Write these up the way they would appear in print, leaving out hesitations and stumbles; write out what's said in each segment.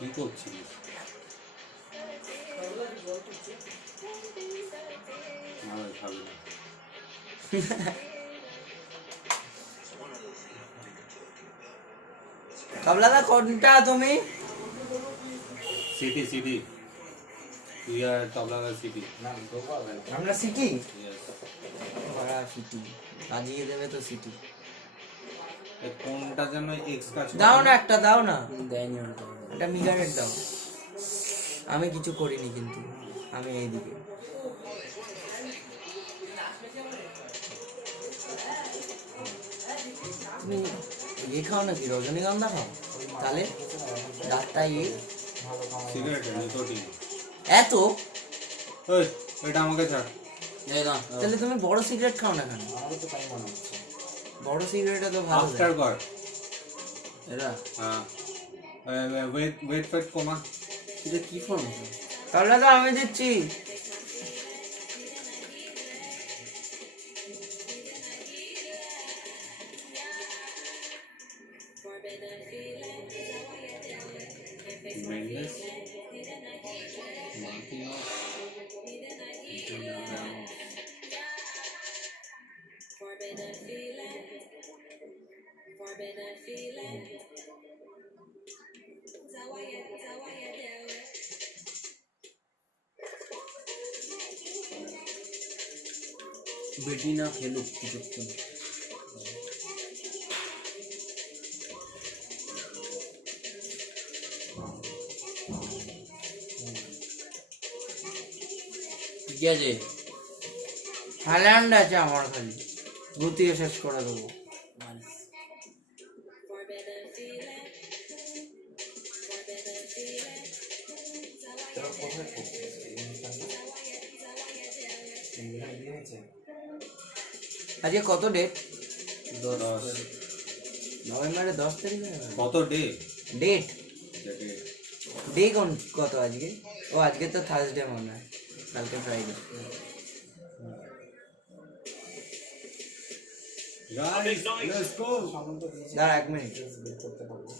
কি করছিস? কাবলাদা কোনটা তুমি? সিটি সিটি তুই আর তবলাদা সিটি না আমরা সিটি বড়া সিটি বাজিয়ে দেবে তো সিটি। কোনটা যেন এক্স কাজ দাও না একটা দাও না। দেয়নি এটা মিগারেট দাও। আমি কিছু করিনি কিন্তু আমি এইদিকে তুমি ইয়ে খাও নাকি রজনীগন্ধা খাও তাহলে রাতটা ইয়ে সিগারেট নিকোটিন এত ওই এটা আমাকে ছাড় এই না তাহলে তুমি বড় সিগারেট খাও না কেন? আমারও তো তাই মনে হচ্ছে বড় সিগারেটটা তো ভালো আফটার কর এরা হ্যাঁ ওয়েট ওয়েট ফেট কমা এটা কি ফোন তাহলে তো আমি দিচ্ছি Mendes বেটি না খেলুক কিছুক্ষণ ঠিক আছে থাইল্যান্ড আছে আমার খালি গুতিয়ে শেষ করে দেবো আজকে কত ডেট? 10 নভেম্বরের 10 তারিখ কত ডে ডেট ডে কত আজকে? ও আজকে তো থার্সডে মনে হয় কালকে ফ্রাইডে গাইস লেটস গো দাঁড়া এক মিনিট বের করতে পারবো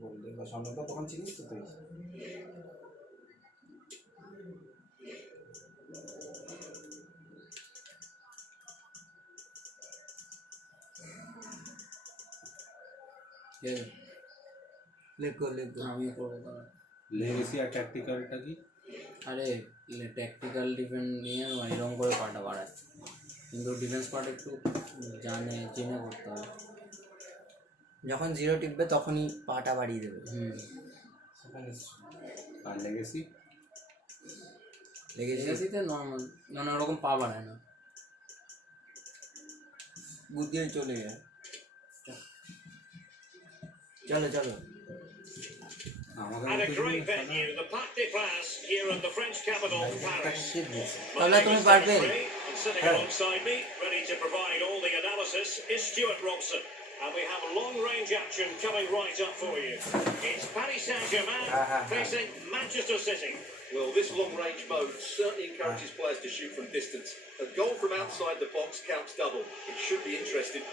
বললে বা সামনেটা তখন চিনিস তো তুই লেখো আমি করবো লেগেসি আর ট্যাকটিক্যালটা কি? আরে ট্যাকটিক্যাল ডিফেন্স নিয়ে এরকম করে পাটা বাড়ায় কিন্তু ডিফেন্স পার্ট একটু জেনে করতে হবে যখন জিরো টিপবে তখনই পাটা বাড়িয়ে দেবে আর লেগেসি লেগেসিতে নর্মাল মানে ওরকম পা বাড়ায় না বুদ্ধি চলে যায় চলো চলো And a great venue, the Parc des Princes here in the French capital, Paris. My তাহলে name তুমি is পারবে David Gray, and sitting alongside me, ready to provide all the analysis, is Stuart Robson. And we have long-range action coming right up for you. It's Paris Saint-Germain facing Manchester City. Well, this long-range mode certainly encourages players to shoot from distance. A goal from outside the box counts double. It should be interesting.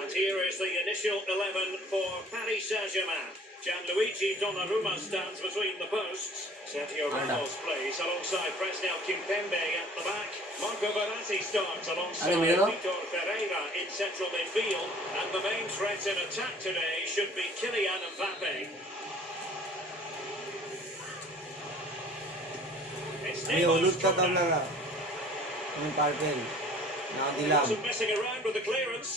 And here is the initial 11 for Paris Saint-Germain. Gianluigi Donnarumma stands between the posts. Sergio Ramos plays alongside Presnel Kimpembe at the back. Marco Verratti starts alongside Vitor Ferreira in central midfield. And the main threat in attack today should be Kylian Mbappe. It's Neymar Strada. He wasn't messing around with the clearance.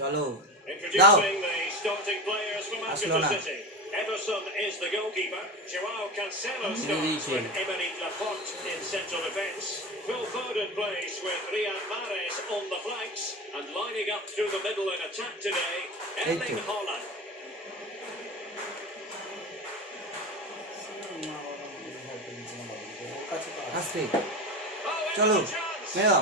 চলো Introducing the starting players for Manchester City. Ederson is the goalkeeper. Joao Cancelo starts with Emerick Laporte in central defence. Phil Foden plays with Riyad Mahrez on the flanks. And lining up through the middle in attack today, Erling Haaland. আসছে Oh, চলো it's a chance. Mera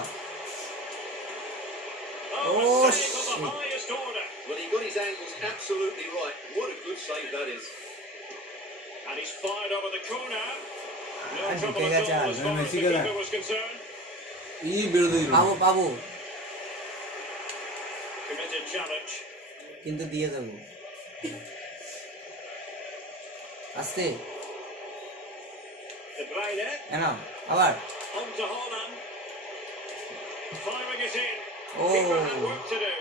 Oh, a save of the highest order. Well, he got his angles absolutely right. What a good save that is. And he's fired over the corner. No And trouble he at got all as far as the keeper was concerned. পাবো পাবো Committed challenge. কিন্তু দিয়ে দেবো আস্তে De Bruyne এনা আবার on to Haaland. Firing it in. O Keeper had work to do.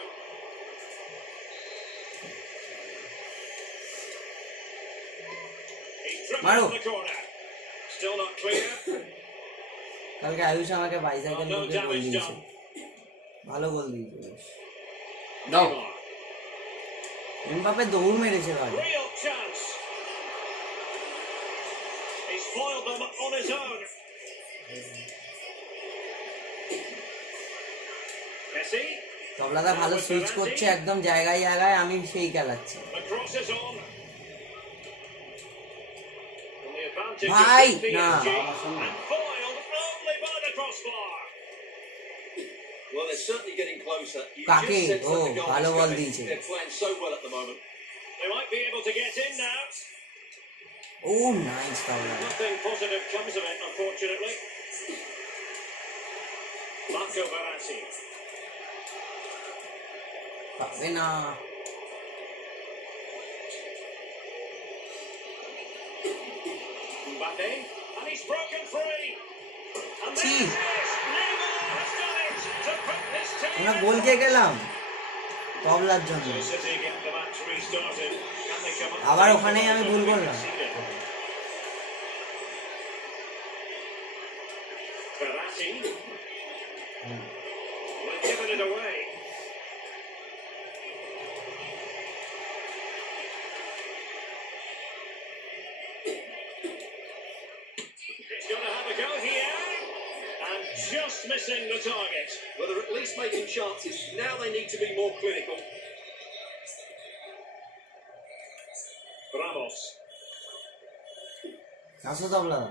He's driven Maro. on the corner. Still not clear. কালকে আয়ুষ আমাকে bicycle No থেকে গোল damage দিয়েছে done. ভালো গোল দিয়েছে বেশ। দাও এমবাপে দৌড় মেরেছে ভাই Real chance. He's foiled them on his own. Messi. তবলাদা ভালো সুইচ করছে একদম জায়গায় জায়গায় আমি সেই খেলাচ্ছি The cross is on. And the advantage Bhai, is with nah. PSG. And foiled only by the crossbar. Well, they're certainly getting closer. You Kake, just sense that oh, the goal ভালো is ball coming. দিয়েছে। They're playing so well at the moment. They might be able to get in now. ও nice তবলাদা Nothing positive comes of it, unfortunately. Marco Verratti. পাবে না Mbappe. And he's broken free. And there Gee. it is. Neymar has done it to put his team আমরা in গোল কে গেলাম তবলার জন্য So City get the match restarted. Can they come up? আবার ওখানেই আমি ভুল করলাম Verratti. Well, given it away. It's going to have a go here. And just missing the target. Well, they're at least making chances. Now they need to be more clinical. Ramos. আসো তবলাদা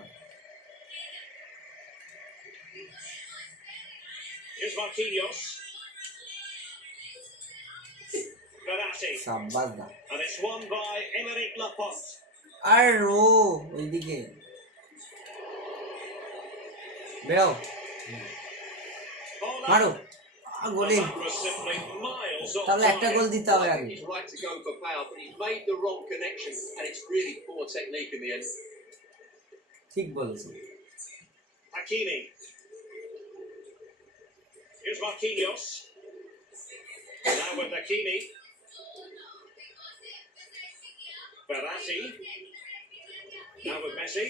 Here's Marquinhos. Verratti. সাব্বাস দা And it's won by Emerick Laporte. আর ও ওইদিকে বেরো Haaland. মারো গোলে That was simply miles off তাহলে একটা target. গোল দিতে হবে আগে He's right to go for power, but he's made the wrong connection, and it's really poor technique in the end. ঠিক বলেছে Hakimi. Here's Marquinhos. Now with Hakimi. Verratti. Now with Messi.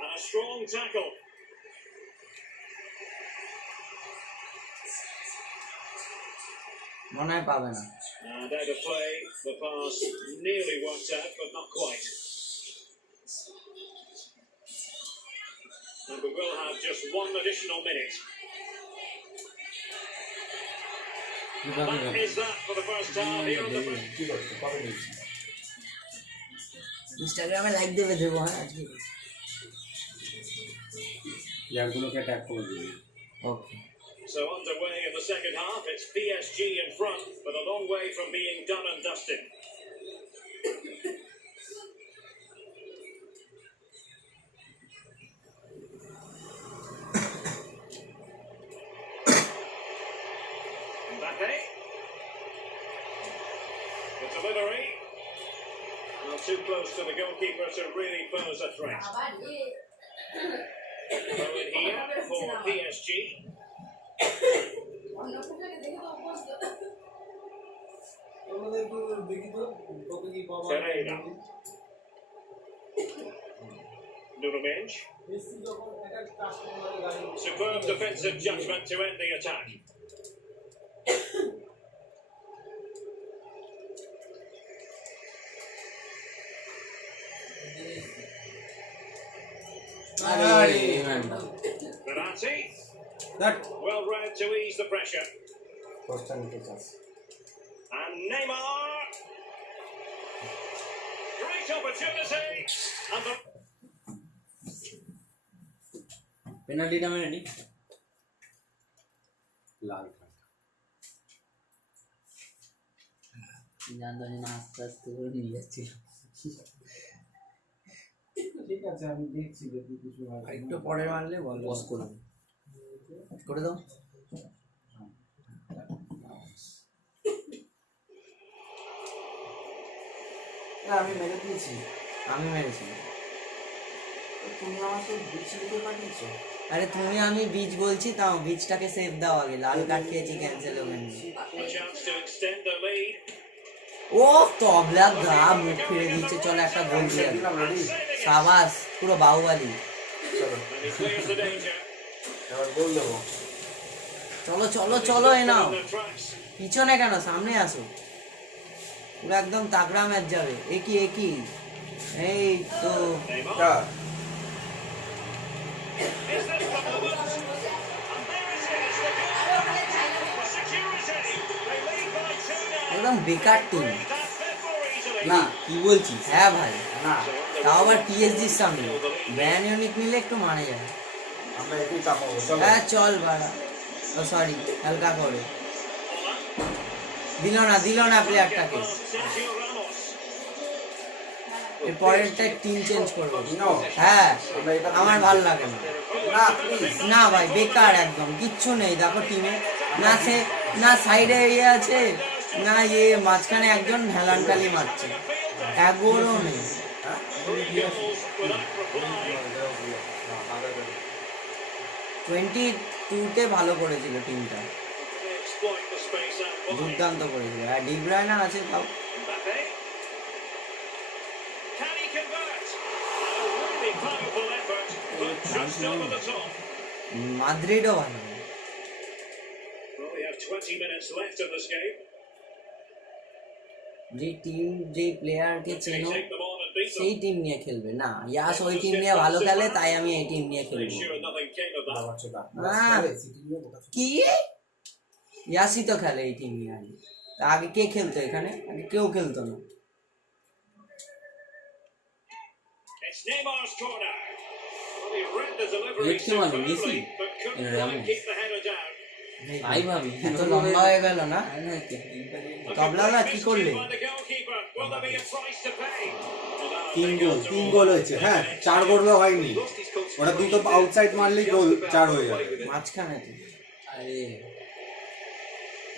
And a strong tackle. মনে হয় পাবে না And out of play, the pass nearly worked out, but not quite. And we will have just one additional minute. And that is that for the first half here on the pitch. কি করছো কবে দিচ্ছি ইনস্টাগ্রামে like দেবে দেবো হ্যাঁ আজকে প্লেয়ারগুলোকে tag করে দিবি ওকে So underway in the second half, it's PSG in front, but a long way from being done and dusted. Mbappe. The delivery. Not too close to the goalkeeper to really pose a threat. Throw in here for PSG. আমাদের একটু দেখি তো কত কি পাওয়া Ferreira. Nuno Messi যখন একটা কাস্টমারের গাড়ি Superb defensive judgment to end the attack. আরে ম্যানটা Verratti. That Well read to ease the pressure. দশটা নিতে চাস And Neymar. Great opportunity. And the পেনাল্টিটা মেনে নি লাল কার্ড জানতো না আস্তে আস্তে করে নিয়ে যাচ্ছিল ঠিক আছে আমি দেখছি যদি কিছু হয় একটু পরে মারলে বল বস করে দাও আমি মেরে দিয়েছি। আমি মেরেছি। তুমি আমাকে বিচ দিতে পাঠিয়েছো। আরে তুমি আমি বীজ বলছি, তাও বীজটাকে সেভ দাও আগে। লাল কার্ড খেয়েছি, ক্যান্সেল হবে না। A chance to extend the lead. ও তবলা গা মুখ ফিরে দিচ্ছে। চলো একটা গোল দিয়ে দিলাম রেডি। সাবাস, পুরো বাহুবালি। চলো And he clears the danger. এবার গোল দেবো। চলো চলো চলো, এ নাও। On the tracks. পিছনে কেন, সামনে আসো। পুরো একদম তাগড়া ম্যাচ যাবে। একই এই তো। Neymar. টা Is this the moment? And there it is, the goal. Security. They lead by 2 now. একদম বেকার team. That's fed more easily. না কি বলছিস? হ্যাঁ ভাই, না তাও আবার পিএসজির সামনে। ব্যান ইউনিট নিলে একটু মানে যায়। আমরা একটু চাপাবো। চলো হ্যাঁ চল বাড়া। ও সরি, হালকা করে দিল না প্লেয়ারটাকে। Sergio Ramos. এর পরেরটা টিম চেঞ্জ করবো। নো হ্যাঁ, আমরা এটা আমার ভালো লাগে না। না প্লিজ না ভাই, বেকার একদম কিচ্ছু নেই। দেখো টিমে না সাইডে ইয়ে আছে, না মাঝখানে একজন হেলান খালি মারছে। একবারও নেই। 3 goals without reply. 22-তে ভালো করেছিল টিমটা, They exploit the space out wide. দুর্দান্ত করেছিল। আর ডি ব্রুয়নে আছে তাও। Mbappe. Can he convert? A really powerful effort, but just over the top. মাদ্রিদও ভালো। Well, we have 20 minutes left in this game. যে team যে প্লেয়ারকে Can he চেনো take them on and beat সেই them? টিম নিয়ে খেলবে। না, ইয়াস ওই টিম নিয়ে ভালো খেলে, তাই আমি এই টিম নিয়ে They খেলবো। sure nothing came of that. বাবা চোদা হ্যাঁ। সিটি নিয়ে বোকা কি ইয়াসই তো খেলে এই টিম নিয়ে। আগে তা আগে কে খেলতো এখানে? আগে কেউ খেলতো না। It's Neymar's corner. Well, he read the delivery Let's go on, superbly, Messi. but couldn't Ramos. quite keep the header down. তাই ভাবি এত লম্বা হয়ে গেল না। A তবলাদা complete কি miscue করলে? by the goalkeeper. Will there be a price to pay? তিন গোল হয়েছে। হ্যাঁ, 4 গোলও হয়নি। ওরা দুটো আউটসাইড মারলেই গোল 4 হয়ে যাবে। মাঝখানে তো আরে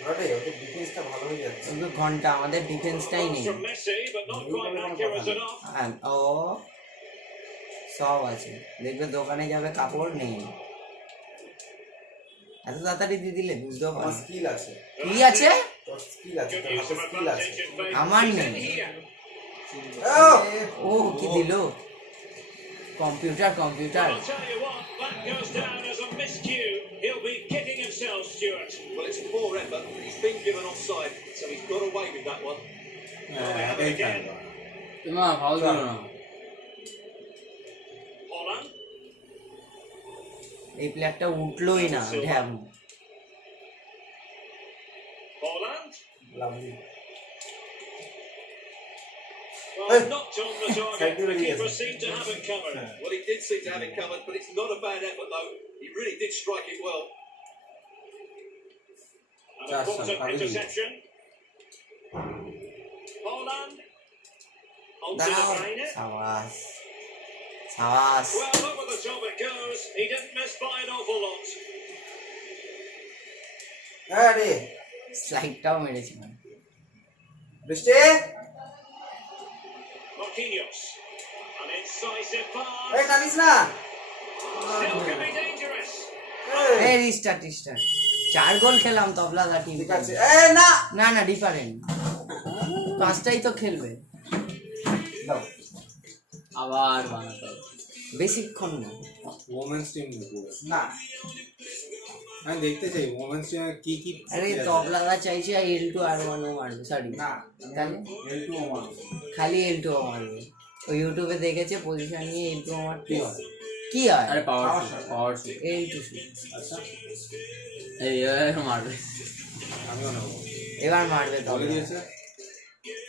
রডে ওদের ডিফেন্সটা ভালো হয়ে যাচ্ছে। শুধু ঘন্টা, আমাদের ডিফেন্সটাই নেই। From Messi, but not quite accurate enough. আর ও সব আছে, দেখবে দোকানে যাবে কাপড় নেই। এত তাড়াতাড়ি দিয়ে দিলে বুঝতেও আমার পারি। স্কিল আছে। কি আছে? তোর স্কিল আছে, Good তোর use হাতে of স্কিল আছে। advantage in favour. আমার He's নেই। in here. ও কি দিল? Computer Well, I'll tell you what, that goes down as a miscue. He'll be kicking himself, Stuart. Well, it's a poor effort. He's been given offside, so he's got away with that one. Well, they have it again. তোমা foul দিল না। Holland. এই প্লেয়ারটা উঠলোই না। ঢ্যাম। Holland. Lovely. Well, not on the target. Thank you, The keeper yes. seemed to have it covered. Well, he did seem to have it covered, but it's not a bad effort, though. He really did strike it well. An That's important some interception. Holland. Onto দাঁড়াও। the Bruyne. সাবাস সাবাস। Well, over the top it goes. He didn't miss by an awful lot. হ্যাঁ রে স্লাইডটাও মেরেছি মানে। বৃষ্টি Marquinhos. An incisive এই pass. টানিস না। Still can be dangerous. এই রিস্টার্ট 4 গোল খেলাম তবলাদা টিম। ঠিক আছে এই না না না ডিফারেন্ট, পাঁচটাই তো খেলবে। দাও আবার বানাতে হবে। বেশিক্ষণ না। ওমেন্স টিম পুরো। না আমি দেখতে চাই ওমেন্স টিমে কি কি। আরে তবলাদা চাইছে L2 R1 ও মারবে। সরি না তাহলে L2 ওমান খালি L2 ও মারবে। ও ইউটিউবে দেখেছে পজিশন নিয়ে L2 ও মারতে। কি হয়? আরে পাওয়ার Power শট shot. পাওয়ার শট। L2 shoot। আচ্ছা এই মারবে। আমি মনে করব এবার মারবে বলে তবলাদা। দিয়েছে।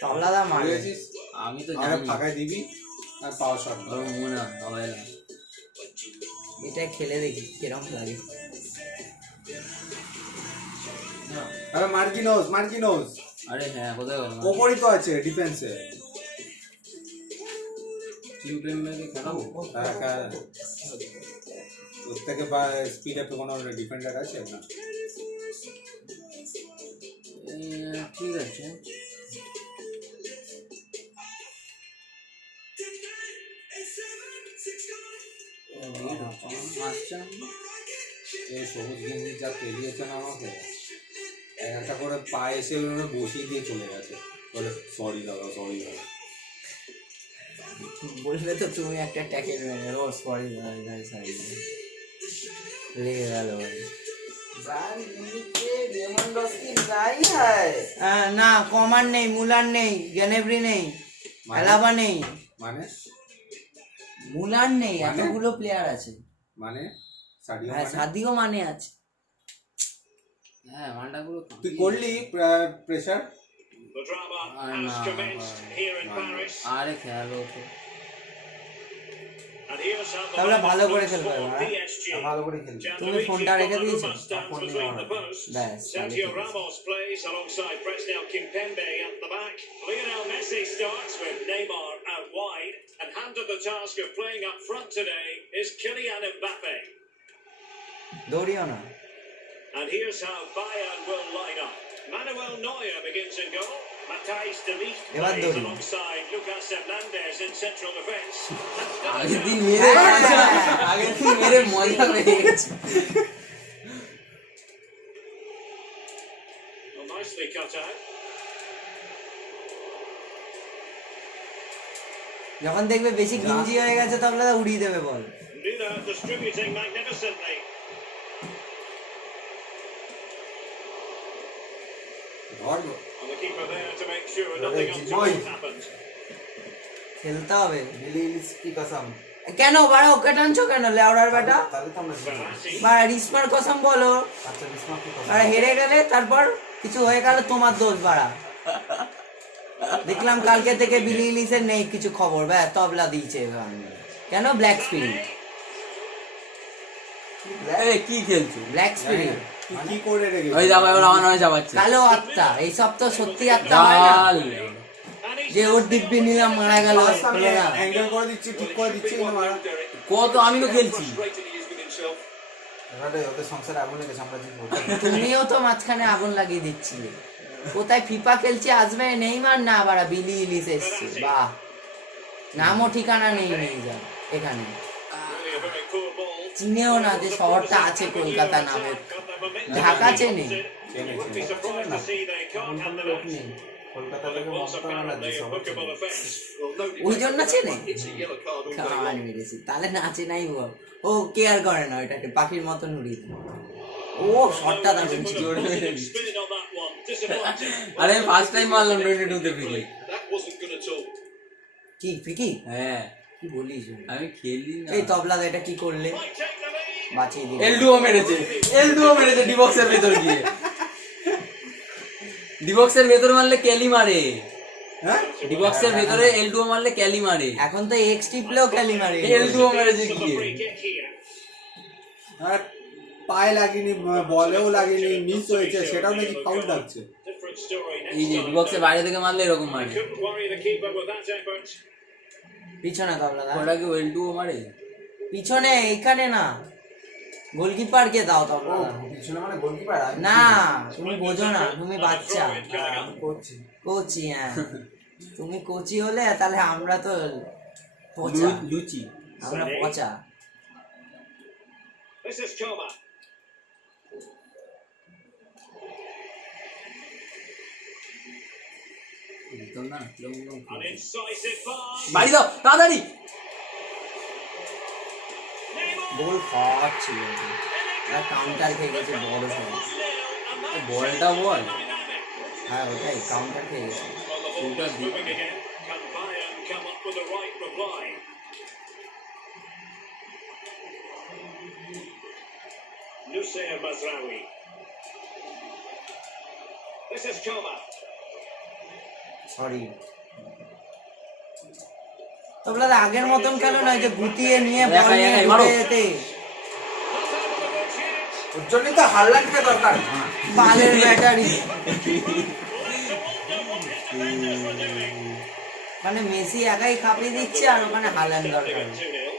তবলাদা মারবে। বলেছিস আমি তো জানি ফাঁকায় দিবি আর পাওয়ার শট। ওর মনে হয় না। এটা খেলে দেখি কিরকম লাগে। আরে মার্কিনোস। আরে হ্যাঁ কোথায় গেল? ওপরই তো আছে ডিফেন্সে। টিম প্লেয়ারকে খেলাবো। ওর থেকে স্পিড আপে কোনো ডিফেন্ডার আছে না? ঠিক আছে এই সবুজ গেঞ্জি যা খেলিয়েছে না আমাকে, একটা করে পা এসে বসিয়ে দিয়ে চলে গেছে, বলে সরি দাদা সরি দাদা। বললে তো তুমি একটা ট্যাকেল মেরে ও সরি ভাই সরি লেগে গেল ভাই। না কমান নেই, মুলার নেই, গেনেব্রি নেই, অ্যালাবা নেই, মানে মুলার নেই, এতগুলো প্লেয়ার আছে। মানে সাডিও হ্যাঁ মানে? সাদিও মানে আছে। হ্যাঁ মানটাগুলো তুই করলি pressure? The drama has commenced here in Paris. আরে খেলো তো And here's how the তাহলে ভালো করে looks খেলবে for ওরা। PSG. ভালো করে খেলছে। তুমি ফোনটা রেখে দিয়েছো? Stands between the posts. ব্যাস, তাহলে Sergio ঠিক আছে। Ramos plays alongside Presnel Kimpembe at the back. Lionel Messi starts with Neymar out wide, and handed the task of playing up front today is Kylian Mbappe. দৌড়িও না। And here's how Bayern will line up. Manuel Neuer begins in goal. Matthijs de Ligt এবার plays দৌড়ি। alongside Lucas Hernandez in central defence. আগের দিন মেরে মজা পেয়ে গেছে। Well, nicely cut out. যখন দেখবে বেশি গিঞ্জি হয়ে গেছে তাহলে উড়িয়ে দেবে বল। Müller distributing magnificently. ধর And the keeper there to make sure nothing untoward happens. খেলতে হবে। মিলি কি কসম, কেন বাড়া ওকে টানছো কেন লেওড়ার বেটা? তাহলে তো আমরা জিতবো। Verratti. বাড়া রিসমার কসম বলো। আচ্ছা বিস্মার কি কসম, বাড়া হেরে গেলে তারপর কিছু হয়ে গেল তোমার দোষ বাড়া। দেখলাম কালকে থেকে বিলি ইলিশের নেই কিছু খবর, ব্যাস তবলা দিয়েছে এবার। কেন ব্ল্যাক স্পিরিট? এই কি খেলছো? ব্ল্যাক স্পিরিট তুই কি করে রেখে ওই যাবো এবার আমার নামে যাবাচ্ছে কালো আত্মা, এইসব তো সত্যি আত্মা হয় না যে ওর দিব্যি নিলাম মারা গেল। হলো না। অ্যাঙ্গেল করে দিচ্ছি, ঠিক করে দিচ্ছি না মারা। কত আমি তো খেলছি। Frustrated he is with himself. এবারে ওদের সংসারে আগুন লেগেছে, আমরা জিতবো। তুমিও তো মাঝখানে আগুন লাগিয়ে দিচ্ছিলে। কোথায় ফিফা খেলছি আসবে নেইমার না বাড়া বিলি ইলিশ এসছে, বাহ নামও ঠিকানা নেই নেই যা এখানে। Really a very poor ball. চিনেও না যে শহরটা আছে কলকাতা নামে, ঢাকা চেনে। Would be surprised to see they can't hand it out. Kolkata Well, থেকে it was Mamata Banerjee apparently a সবাই bookable চেনে। offence. Well, no ওই debate জন্য about চেনে? that. It's a yellow card all day খাওয়ান long. মেরেছি তাহলে নাচে নাই বল, ও কেয়ার করে না ওইটাকে পাখির মতন উড়িয়ে দেয়। ও শটটা দারুণ ছিল। Put a positive spin on that one. Disappointing. আরে ফার্স্ট টাইম মারলাম 22 তে free. That wasn't good at all. কি ফিকি হ্যাঁ কি বলিস? আমি খেলি না। এই তবলা এটা কি করলে? Might take the lead. বাঁচিয়ে দিল। এলডুও মেরেছে ডিবক্সের ভেতর গিয়ে। ডিবক্সের ভেতর মারলে ক্যালি মারে। হ্যাঁ ডিবক্সের ভেতরে এলডুও মারলে ক্যালি মারে। এখন তো এক্স টিপলেও খেলি মারে। এলডুও মেরেছে For the গিয়ে। free kick here. আর পায়ে লাগেনি, বলেও লাগেনি, মিস হয়েছে, সেটাও নাকি ফাউল লাগছে। Different story এই next যে time. ডিবক্সের বাইরে থেকে মারলে এরকম মারে। Couldn't worry the keeper with that effort. পিছনে তবলা দা, ওটা কি এলডুও মারে? পিছনে এখানে না, গোলকিপারকে দাও তবলা ও দা। পিছনে মানে গোলকিপার? না তুমি বোঝো না, তুমি বাচ্চা। আমি করছি। কোচি, হ্যাঁ তুমি কোচি হলে তাহলে আমরা তো পচা, লুচি। আমরা পচা। This is Choma. An incisive pass. বাড়ি দাও তাড়াতাড়ি। গোল খাওয়াচ্ছিল, কাউন্টার খেয়ে গেছে বড় সড়ো। বলটা বল। হ্যাঁ ওটাই কাউন্টার খেয়ে গেছে। Well, the ball is moving again. Can Bayern come up with the right reply? Nusayr Mazraoui. This is Choma. Sorry তবলা দা, আগের মতন খেলো না যে গুটিয়ে নিয়ে বল একাই নিয়ে একাই ঢুকে মারো। যেতে। ওর জন্যই তো হারল্যান্ডকে দরকার। বালের ব্যাটারি মানে মেসি একাই খাপিয়ে দিচ্ছে আর ওখানে হাল্যান্ড দরকার। 2-0.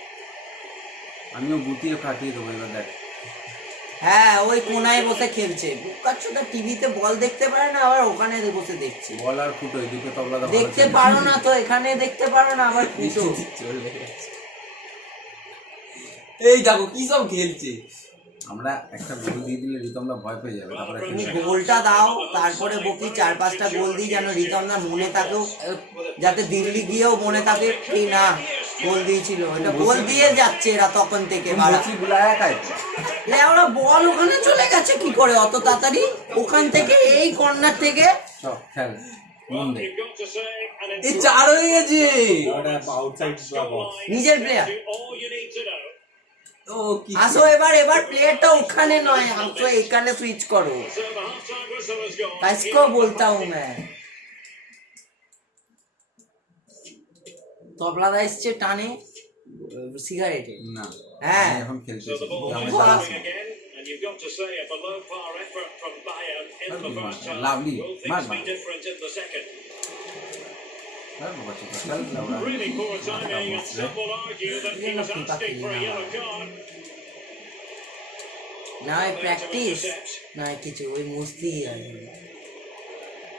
আমিও গুটিয়ে ফাটিয়ে দেবো এবার দেখ। হ্যাঁ ওই কোনায় বসে খেলছে, বুকাচ্ছোটা টিভিতে বল দেখতে পারে না, আবার ওখানে বসে দেখছে। বল আর ফুটো দুটো তবলা দাও। দেখতে পারো না তো এখানে দেখতে পারো না, আবার ফুটো। চলে গেছে। এই দেখো কি সব খেলছে। আমরা একটা গোল দিয়ে দিলে রিতমরা ভয় পেয়ে যাবে, তারপরে তুমি গোলটা দাও, তারপরে বকি 4-5টা গোল দিই যেন রিতম না মনে থাকেও, যাতে দিল্লি গিয়েও মনে থাকে কি না গোল দিয়েছিল। এটা গোল দিয়ে যাচ্ছে এরা তখন থেকে। ওরা বল ওখানে চলে গেছে কি করে অত তাড়াতাড়ি, ওখান থেকে এই কর্নার থেকে খেল এই 4 হয়ে গেছে নিজের প্লেয়ার। আসো এবার প্লেয়ারটা ওখানে নয়, আসো এখানে সুইচ করো। কাইসকো বলতা হুঁ मैं। তবলাদা এসছে টানে সিগারেটে না। হ্যাঁ এখন খেলতে And you've got to say a below par effort from Bayern in the first half. Lovely. Will things be different in the second? Really poor timing, and some will argue that he was asking for a yellow card. না practice না কিছু, ওই মস্তি আছে।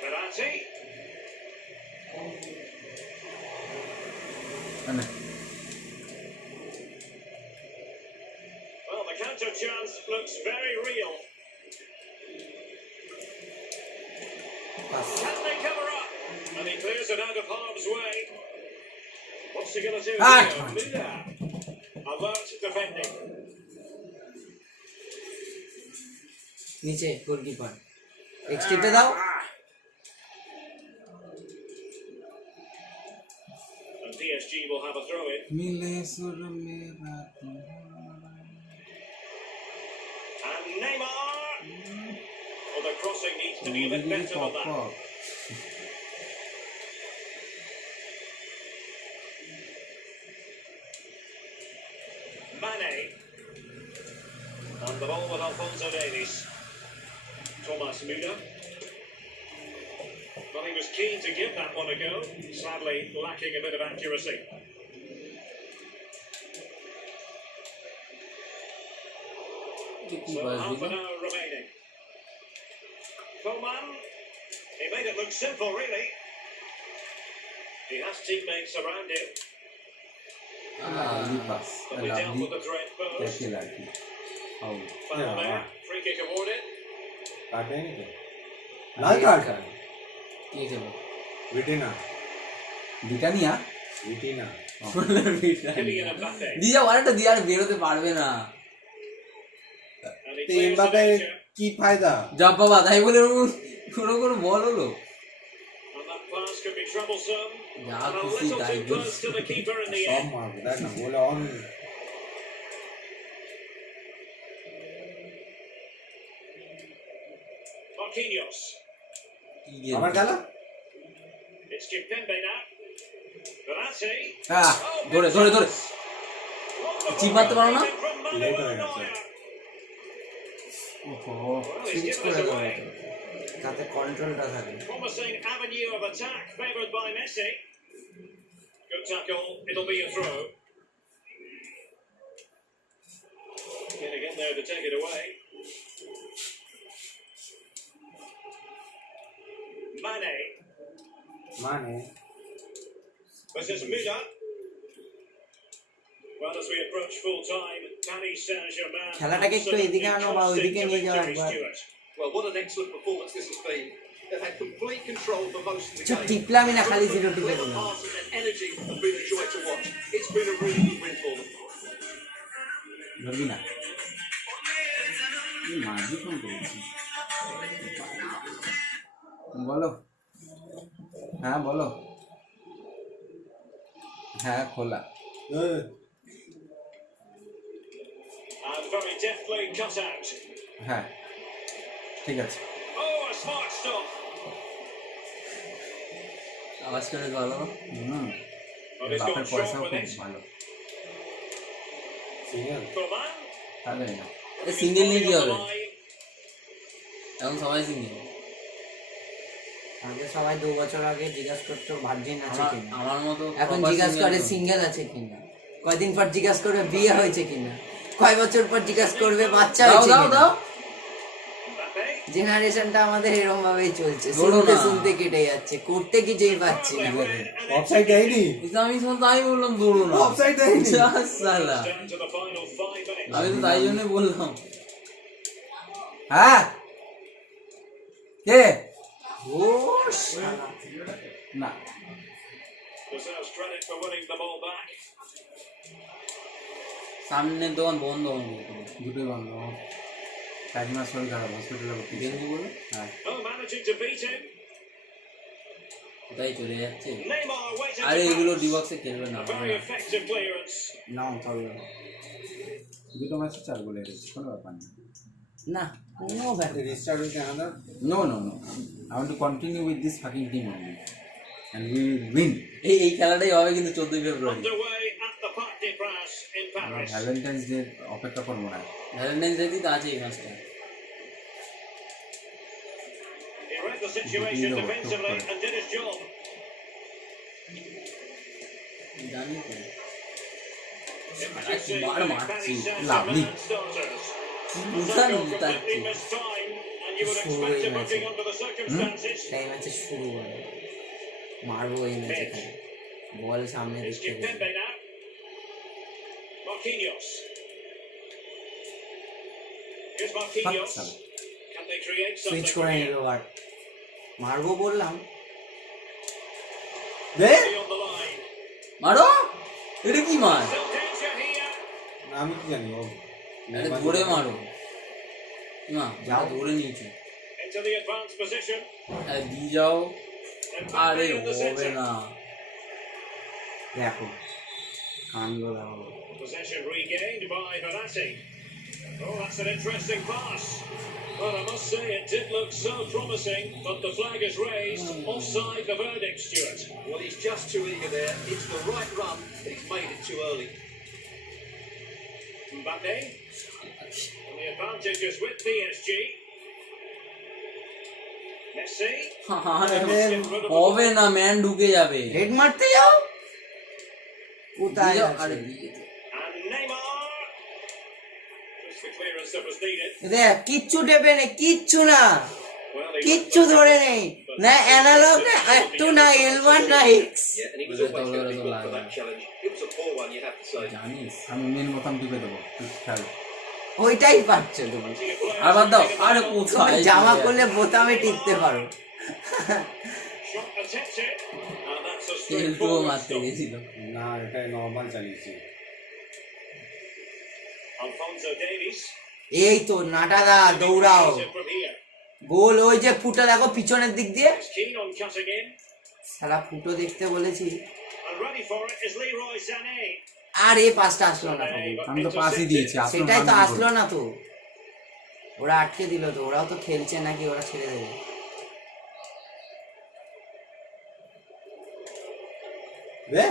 Verratti. Well, the counter chance looks very real. Can they cover up? And he clears it out of harm's way. What's he going to do here? Muda. Alert defending. নিচে goalkeeper এক্সট্রিপে দাও। And PSG will have a throw in. And Neymar. Well, the crossing needs to be a bit better than that. Mane. And the ball with Alphonso Davies. Thomas Müller. Well, he was keen to give that one a go, sadly lacking a bit of accuracy. So half an hour remaining. Coman, he made it look simple, really. He has teammates around him, but they dealt with the threat first. Foul there, free kick awarded. Lal card কি খেলো ভিটিনা Britannia ভিটিনা Kylian Mbappe. দিয়ে আরেকটা দিয়ে আর বেরোতে পারবে না। And he তো clears the এমবাপের danger. কি ফায়দা? জব বাবা তাই বলে কোনো বল হলো And that pass could be troublesome. যা And a খুশি little তাই too close to the keeper in the সব end. মারবে দেখ না বলে অন Marquinhos. আমার খেলা It's Kimpembe now. Verratti. ধরে ধরে ধরে চিপ মারতে পারো না। লেট হয়ে গেছে সুইচ করে দাও তাতে কন্ট্রোলটা থাকে। Promising avenue of attack favoured by Messi. Good tackle. It'll be a throw. Getting in there to take it away. মানে This is Müller. Well, as we approach full time, Paris Saint-Germain. খেলাটাকে একটু এদিকে আনো বা ওইদিকে নিয়ে যাও একবার। Well, what an excellent performance this has been. They've had complete control for most of the চুপ game. টিপলামি না, খালি জিরো টিপে Clever দিলাম। passes and energy have been a joy to watch. It's been a really good win for them. ধরবি না মাঝি phone করেছি বলো। হ্যাঁ বলো। হ্যাঁ খোলা। And very deftly cut out. হ্যাঁ ঠিক আছে। Oh, a smart stop. আওয়াজ করে ভালো। But he's বাপের gone short পয়সাও with খুব it. ভালো। Single Coman. তাহলে না সিঙ্গেল নিয়ে কি On হবে? the line. এখন সবাই সিঙ্গেল। আগে সবাই 2 বছর আগে জিজ্ঞাসা করতো ভার্জিন আছে কিনা, আমার মতো এখন জিজ্ঞাসা করে সিঙ্গেল আছে কিনা, কয়দিন পর জিজ্ঞাসা করবে বিয়ে হয়েছে কিনা, কয় বছর পর জিজ্ঞাসা করবে বাচ্চা হয়েছে কিনা। জেনারেশনটা আমাদের এরকম ভাবেই চলছে, শুনতে শুনতে কেটে যাচ্ছে, করতে কিছুই পাচ্ছি না। অফসাইড দেয়নি, আমি তো তাই বললাম দৌড়ো না, অফসাইড দেয়নি সালা Down to the final 5 minutes. আমি তো তাই জন্য বললাম হ্যাঁ কে ও শালা। না Deserves credit for winning the ball back. সামনের দোকান বন্ধ বন্ধ দুটোই বন্ধ কাকিমার শরীর খারাপ হসপিটালে ভর্তি গেঞ্জি বলে হ্যাঁ Oh, managing to beat him. কোথায় চলে যাচ্ছে Neymar waiting আরে to এগুলো pass. ডিবক্সে খেলবে না A very effective clearance. নাও চলবে না। দুটো ম্যাচে 4 গোল হেরেছে কোনো ব্যাপার না না কোনো ব্যাপার না। Restart with another No, no, no. I want to continue with this fucking team only. And we will win. এই খেলাটাই হবে কিন্তু 14 ফেব্রুয়ারি Underway at the Parc des Princes in আমরা Paris. ভ্যালেন্টাইন্স ডে অপেক্ষা করবো না ভ্যালেন্টাইন্স ডে তো আছে এই ম্যাচটা He read the situation defensively and did his job. জানি তো Introducing বার the মারছি Paris লাভলি Saint-Germain starters. বুঝা Sancho নি তার completely missed time, and you would Sure, expect him imagine. looking under the circumstances. এই ম্যাচে শুরু হবে মারবো এই ম্যাচে বল সামনে It's দেখতে হবে Kimpembe now. Marquinhos. Here's Marquinhos. Fuck, Can they create switch something করে here? নিল বাট মারবো বললাম দে On the line. মারো এটা কি মার Still danger here. আমি কি জানি ও আরে ধরে মারো না যাও ধরে নিয়েছে Into the advanced position. আরে দিয়ে যাও আরে Mbappe in the হবে centre. না দেখো কান্দ দাও Possession regained by Verratti. Oh, that's an interesting pass. Well, I must say it did look so promising, but the flag is raised. Offside the verdict, Stuart. Well, he's just too eager there. It's the right run, but he's made it too early. Mbappe. And the advantage is with PSG. Messi. হবে না man ঢুকে যাবে head মারতে যাও কোথায় আরে And Neymar. Just the clearance that was needed. দেখ কিচ্ছু দেবে না কিচ্ছু না Well, he কিচ্ছু ধরে নেই না অ্যানালগ না একটু না L1 না X Yeah, and he was always going to be good for that challenge. It was a poor one, you have to say. জানিস আমি মেন বোতাম টিপে দেবো তুই খেল ওইটাই পাচ্ছে তুমি আর বাদ দাও আরে কোথায় জামা করলে বোতামে টিপতে পারো shot attempted. And that's a তেল তো straightforward মারতে stop. গেছিল না এটা নরমাল চালিয়েছি Alphonso Davies. এই তো নাটাদা দৌড়াও From here. গোল ওই যে ফুটো দেখো পিছনের দিক দিয়ে He's keen on cutting in. সারা ফুটো দেখতে বলেছি And ready for it is Leroy Sané. আর এই পাসটা আসলো না আমি তো পাসই দিয়েছি আসলে সেটাই তো আসলো না তো ওরা আটকে দিল তো ওরাও তো খেলছে নাকি ওরা ছেড়ে দেবে দে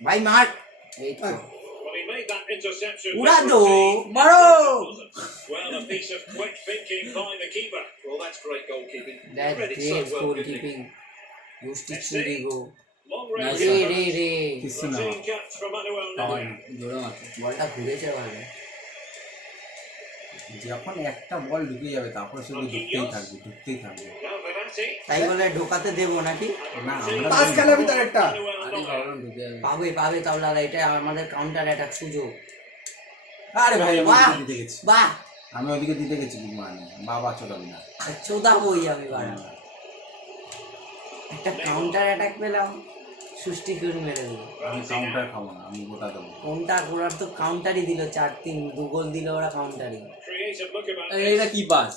ভাই মার এই তো Well, he made that interception. উড়া with দো routine. মারো Well, a piece of quick thinking by the keeper. Well, that's great goalkeeping. That He read it so great well, goal didn't he? Keeping গুষ্টি চুরি গো Long nice range রে রে efforts. রে কিছু না Routine catch from Manuel Neuer. জোরে মারছে বলটা ঘুরেছে ভালো যখন একটা বল ঢুকে যাবে তারপর শুধু ঢুকতেই থাকবে Now Verratti. তাই বলে ঢোকাতে দেবো নাকি না Verratti. আমরা পাস খেলার ভিতরে একটা Manuel আরে Neuer. ভাবলাম ঢুকে যাবে পাবে পাবে তাহলে এটা আমাদের কাউন্টার অ্যাটাক সুযোগ আরে ভাই আমি বাহ ওদিকে দিতে গেছি বাহ আমি ওদিকে দিতে গেছি মানে বাবা চোদাবি না চোদা বই আমি বাড়া একটা কাউন্টার অ্যাটাক পেলাম সুষ্টি করে মেরে দিল আমি কাউন্টার খাবো না আমি গোটা দেবো কোনটা ওরা তো কাউন্টারই দিল 4-3 দু গোল দিল ওরা কাউন্টারই Creative look about এটা this. কি পাস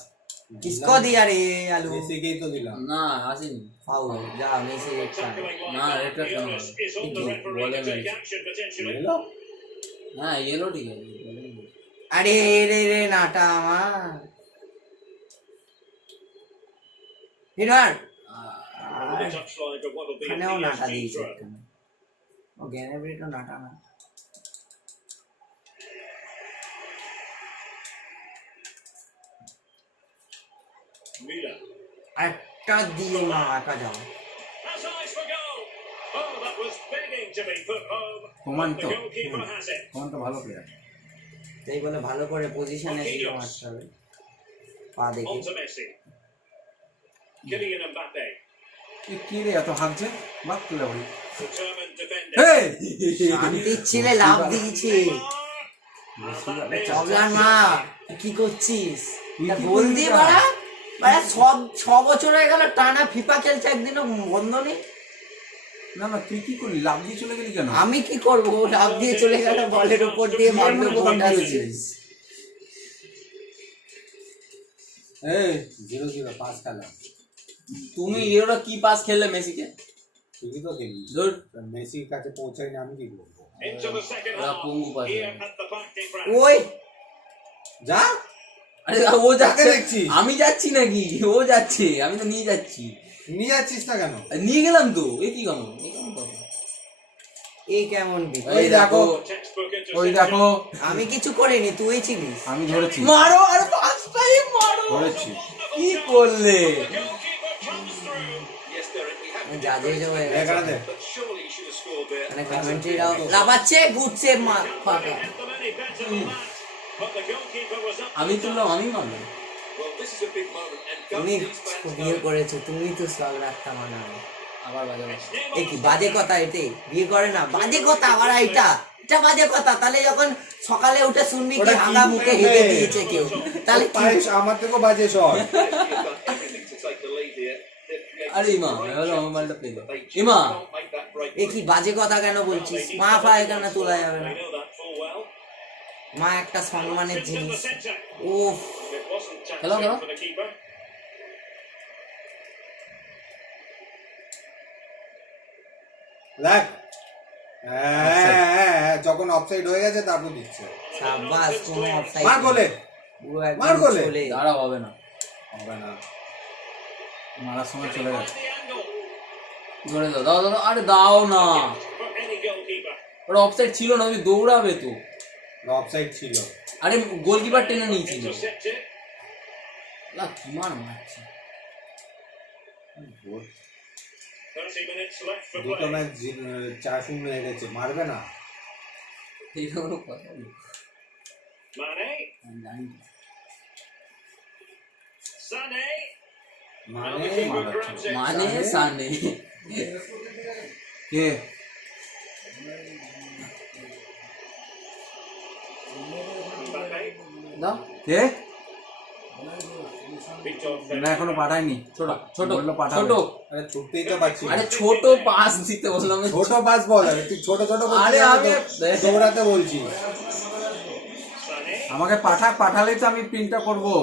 কিসকো দিয়া রে আলু মেসিকেই তো দিলাম না আসেনি ফাউল যা Messi red card Tackling like না that. রেড কার্ড The কেন onus is on the হবে? referee বলে to take মেরেছে। action potentially. এলো হ্যাঁ ইয়েলো ঠিক আছে আরে রে রে নাটা আমার হিরার The touchline of what will be a খানেও Nata PSG দিয়েছে throw. একখানে। ও গ্যানেব্রি তো নাটা না Müller. একটা দিয়ে মা একা যাও Has eyes for goal. Oh, that was begging to be put home. Coman The to. goalkeeper has it. তোমার তো ভালো প্লেয়ার তাই বলে ভালো করে পজিশনে ছিল মারতে হবে পা দেখে On to Messi. Kylian Mbappe. কি রে এত হাঁকছে বাদ তুলে ভাই Determined defender. শান্তির ছেলে লাভ দিয়েছে Neymar. চবলার মা কি করছিস তুই তা কি গোল করলি দিয়ে না? বাড়া বাড়া সব 6 বছর হয়ে গেল টানা ফিফা খেলছে, একদিনও বন্ধ নেই। না না তুই কি করলি, লাভ দিয়ে চলে গেলি কেন? আমি কি করব, লাভ দিয়ে চলে গেল বলের উপর দিয়ে, তুই মারলো এমন বোতাম বলটা আছে। টিপেছিলিস। এই 0-0 পাস খেলা তুমি এরা কি পাস খেললে মেসিকে? ঠিকই তো খেলি, ধর মেসির কাছে পৌঁছায়নি আমি কি করবো? Into the second ওরা half. পঙ্গু pass Here at the back in France. ওই যা আরে ও যাচ্ছে, কাকে দেখছিস? আমি যাচ্ছি নাকি? ও যাচ্ছে, আমি তো নিয়ে যাচ্ছি। নিয়ে যাচ্ছিস না কেন? নিয়ে গেলাম তো। এ কি কেমন, এই কেমন কথা? এই কেমন ওই দেখো, Textbook ওই interception. দেখো, আমি কিছু করিনি, তুই ছিলিস। আমি ধরেছি, মারো আর পাঁচটাই মারো। ধরেছি। কি করলে? The goalkeeper comes through. Yes, Derek, we have to যা give যে praise হয়ে to গেছে। এখানে দে। but surely he should have scored there. মানে কমেন্ট্রিরাও লাফাচ্ছে, ঘুরছে, ফাঁকা। Get them any better than that. But the goalkeeper was up. আমি তুললাম, আমি মারলাম। Well, this is a big moment, and তুমি don't these fans বিয়ে know? করেছো, তুমি তো সব রাখতা মানা। আবার বাজে কথা। It's Neymar. এই কি বাজে কথা এটাই? বিয়ে করে না, বাজে কথা আবার এটা। এটা বাজে কথা। তাহলে যখন সকালে উঠে শুনবি কি ওটা কি হাগা মুখে হেঁটে দিয়েছে কেউ, তাহলে কি? পায়েস আমার থেকেও বাজে shot. Yes, you've done everything to take the lead here. They've created আরে ইমা, great এবার আমার chances, মালটা পেলো। but they just ইমা, can't make that break. এ কি বাজে কথা কেন বলছিস? মা ফা এখানে তোলা যাবে না। They know that full well. মা একটা সম্মানের Into the জিনিস। centre. উফ, It wasn't Hello, hello. for the keeper. দেখ হ্যাঁ, যখন অফসাইড হয়ে গেছে তারপর দিচ্ছে। সাবাস, কোনো অফসাইড মার গোলে, পুরো মার একদম গোলে। চলে। দাঁড়া, হবে না, হবে না। মারার সময় চলে Find গেছে। the angle ধরে দাও, দাও দাও, আরে দাও না। for any goalkeeper. ওটা অফসাইড ছিল না, তুমি দৌড়াবে তো। অফসাইড ছিল। আরে গোলকিপার টেনে নিয়েছিল। Intercepted. লা কি মার মারছে। 30 minutes left for দুটো play. ম্যাচ 4-0 হেরেছে, মারবে না? এইটা কোনো কথা নেই। Mane. আমি জানি না। Sané. মানে And the keeper মারাচ্ছে। grabs it. মানে সানে। কে? Mbappe. দাও। কে? Victor না এখনো পাঠায়নি। ছোট ছোট বললো পাঠাবে। ছোট। আরে ছুটতেই তো পারছি না। আরে ছোট পাস দিতে বললাম। ছোট পাস বল, আরে তুই ছোট ছোট বলছিস, আরে আমি দৌড়াতে বলছি। Sané. আমাকে পাঠালেই তো আমি প্রিন্টটা করবো।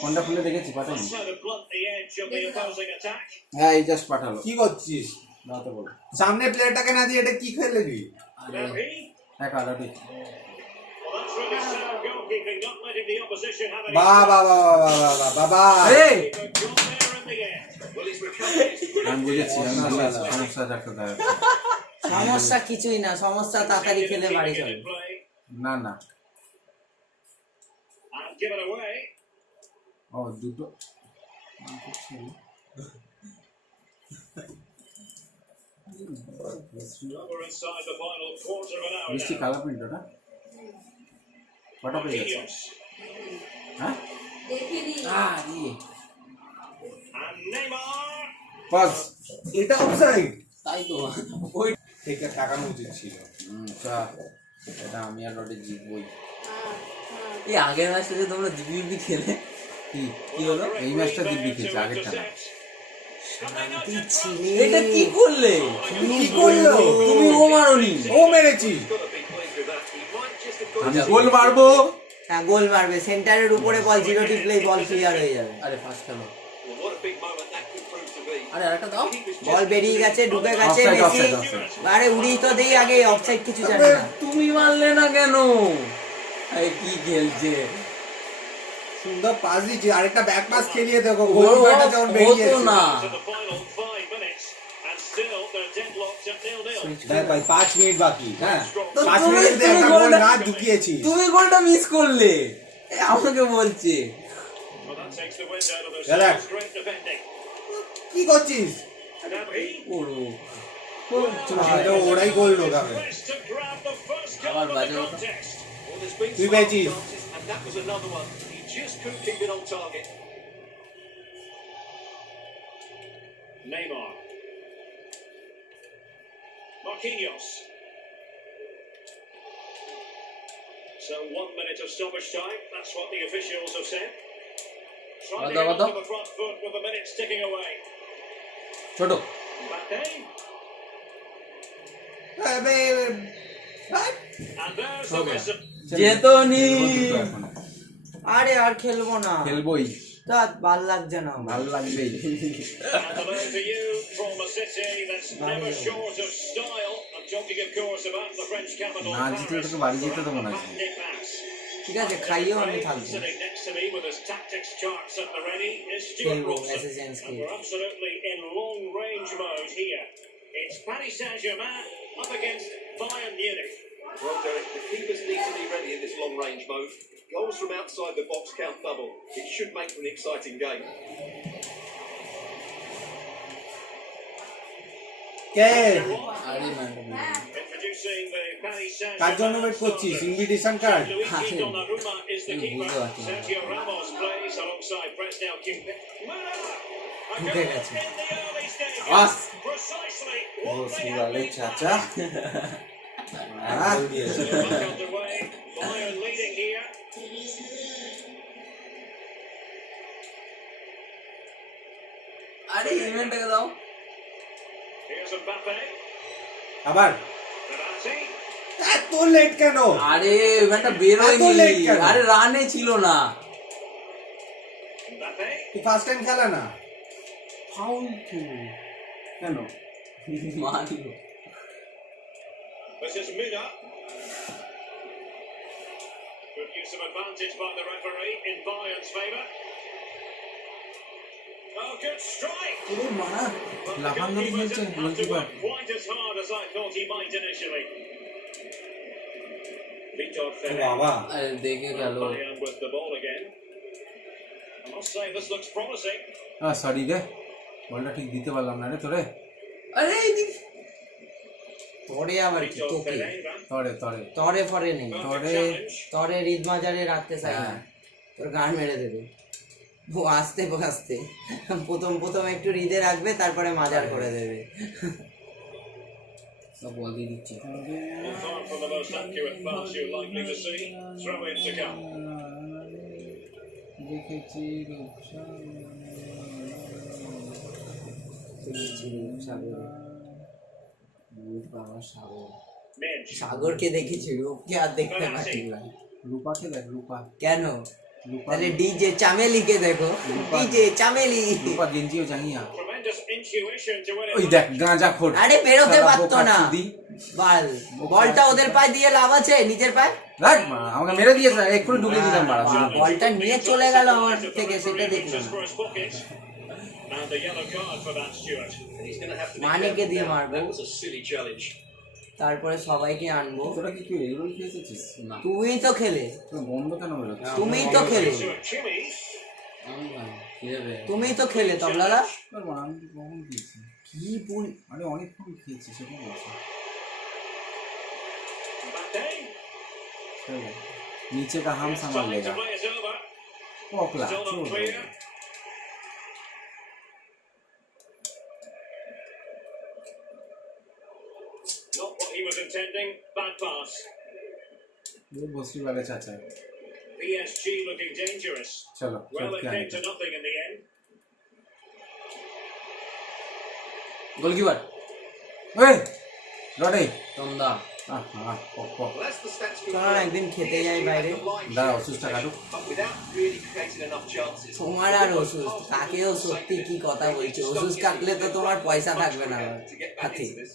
ফোনটা খুলে দেখেছি, পাঠাইনি। Trying to blunt the edge of the opposing attack. হ্যাঁ, এই জাস্ট পাঠালো। কি করছিস? দাঁড়াতে বলো। সামনে প্লেয়ারটাকে না দিয়ে এটা কি খেললি? Now he. হ্যাঁ, কালারটি। Well, that's really sound goalkeeping, not letting the opposition have any. বাহ বাহ বাহ বাহ বাহ বাহ বাবা। এই Keeper got there in the end. Well, he's recovered his আমি বুঝেছি, সমস্যা একটা দেখা যাচ্ছে। সমস্যা কিছুই না, সমস্যা তাড়াতাড়ি খেলে বাড়ি Get চলে। in play না না, and give it away. ও দুটো We're inside the final quarter of an hour বৃষ্টি now. কালার প্রিন্ট ওটা কটা পেয়ে গেছে? Marquinhos. হ্যাঁ, দিয়ে And Neymar. পাস। এটা অফসাইড। তাই তো ওই থেকে টাকানো উচিত ছিল। আচ্ছা, এটা আমি আর রডে জিতবই। এই আগের ম্যাচটা যে তোমরা দিব্যি খেলে কি কি হলো? এই ম্যাচটা দিব্যি খেয়েছে, আগেরটা না। শান্তি ছিলে। এটা কি করলে? কি করলো? তুমি ও মারোনি। ও মেরেছি। got to be pleased with that. He might just have got আমি his গোল মারবো। হ্যাঁ, গোল মারবে, সেন্টারের উপরে বল, জিরো টিপলেই বল ক্লিয়ার হয়ে যাবে। আরে ফার্স্ট খেলো। Well, what a big moment that could prove to be. আরে আরেকটা দাও। Keeper's just বল বেরিয়ে গেছে, ঢুকে গেছে Offside, মেসি। offside, offside. আরে উড়িয়ে তো দেই আগে, অফসাইড কিছু জানি না। তুমি মারলে না কেন? এই কি খেলছে? সুন্দর পাস দিয়েছি, আরেকটা ব্যাক পাস খেলিয়ে দেখো, ও গোলকিপারটা যখন বেরিয়ে হতো না। To the final 5 minutes, and still they're deadlocked at 0-0. দেখ ভাই 5 মিনিট বাকি, হ্যাঁ তো 5 তুমি- মিনিটে তুমি একটা গোল গোলটা- না ঢুকিয়েছি। তুমি গোলটা মিস করলে। এ আমাকে বলছে। Well, that takes the wind out of their Relax. sails. Great defending. কি করছিস? Now he. ওরো। এটা ওরাই গোল ঢোকাবে। Quest to grab the first goal আবার of the বাজে কথা। contest. Well, there's been Two some veggies. chances, and that was another one. He just couldn't keep it on target. Neymar. Marquinhos. So 1 minute of stoppage time. That's what the officials have said. Trying to Vada, get vada. onto the front foot with the minutes ticking away. ছোট Mbappe. And there's the whistle. জেতনি খেলবো তো এখন। আরে আর খেলবো না খেলবোই, তা ভাল লাগছে না আমার। ভালো লাগবেই। And hello to you from a city that's never short of style. I'm talking, of course, about the French capital, না জিতলে Paris. তোকে বাড়ি যেতে দেবো না। Fantastic pass. ঠিক আছে, খাইয়েও আমি থাকবো। Sitting next to me with his tactics charts at the ready is Stuart খেলবো Robson. Assistant And we're absolutely in long range mode here. It's Paris Saint-Germain up against Bayern Munich. Well, Derek, the keepers need to be ready in this long range mode. Goals from outside the box count double. It should make for an exciting game. কে আরে madam Introducing the Paris কার জন্য Saint-Germain wait করছিস? starters. Invitation card? Luigi Donnarumma is the keeper. বুঝতে পারছি না। Sergio Ramos plays alongside press now Kimpembe. A goal ঢুকে in গেছে। the early stages. Us. Precisely what they বসি had বলে been চাচা So back underway. Bayern leading here. আরে ইভেন্টটাকে দাও Here's Mbappe. আবার Verratti. এত লেট কেন? আরে ইভেন্টটা বের এত late হয়নি কেন? আরে রানে ছিল না Mbappe. তুই ফার্স্ট টাইম খেলা না ফাউল তো কেন? Mario This is Müller. Good use of advantage by the referee in Bayern's favour. Oh, good strike. ওরে মা But the লাফানো goalkeeper খেলছে didn't have to goalkeeper. work quite as hard as I thought he might initially. Victor Ferrer. বাবা আরে দেখে গেল Bayern with the ball again. I must say this looks promising. Sorry রে, বলটা ঠিক দিতে পারলাম না রে তোরে। আরে এইদিকে তরে আবার কি Victor তোকে Ferreira. তরে তরে তরে ফরে নেই Perfect তরে challenge. তরে রিদ মাজারে রাখতে চাই না হ্যাঁ। তোর গান মেরে দেবে ও আস্তে আস্তে প্রথম একটু রিদে রাখবে তারপরে মাজার করে দেবে সব বল দিয়ে দিচ্ছি Well, far from the most accurate pass you're likely to see. Throw in to come. দেখেছি Midge. সাগরকে দেখেছি রূপকে আর দেখতে পাচ্ছি না রূপাকে দেখ, রূপা কেন রূপা তাহলে ডিজে চামেলিকে দেখো ডিজে চামেলি রূপা গেঞ্জিও জানিয়া Tremendous intuition to win it. ওই দেখ গাঁজা খোর। আরে বেরোতে শালা পারতো বোকা না চুদি। বল বলটা ওদের পায়ে দিয়ে লাভ আছে নিজের পায়ে দেখ মারা, আমাকে মেরে দিয়েছে, এক্ষুনি ঢুকে দিলাম মারা। বলটা নিয়ে চলে গেল আমার থেকে সেটা দেখলাম For his pocket. And a yellow card for that, Stuart. And he's going to have to be Manike careful দিয়ে now. মারবো That was a silly challenge. তারপরে সবাইকে আনবো তোরা কি কি এগুলো খেয়েছিস? না তুমিই তো খেলে তোর বন্ধ কেন বেরোচ্ছে? তুমিই তো খেলে So Chimmy. তুমিই তো খেলে তবলাদা তোর মা আমি কখন খেয়েছি? কি পুল আরে অনেকক্ষণ খেয়েছি সেটা বলছি। Mbappe. চলো, নিচে কা হাম It's সামাল time লেগা to play it over. পকলা Still চলো। unclear. Not what he was intending. Bad pass. বসি वाले চাচা PSG looking dangerous. চলো Well, it চটকে came আনে to nothing in the end. Goalkeeper এই লড়াই তন্দা আহা পক পক Well, as the stats চলো না একদিন খেতে যাই বাইরে দাঁড়াও সুস্থ কাটুক but without really creating enough chances. তোমার আর ওষুধ তাকেও সত্যি কি কথা বলছো ওষুধ কাটলে তো তোমার পয়সা থাকবে না To get back হাতে into this.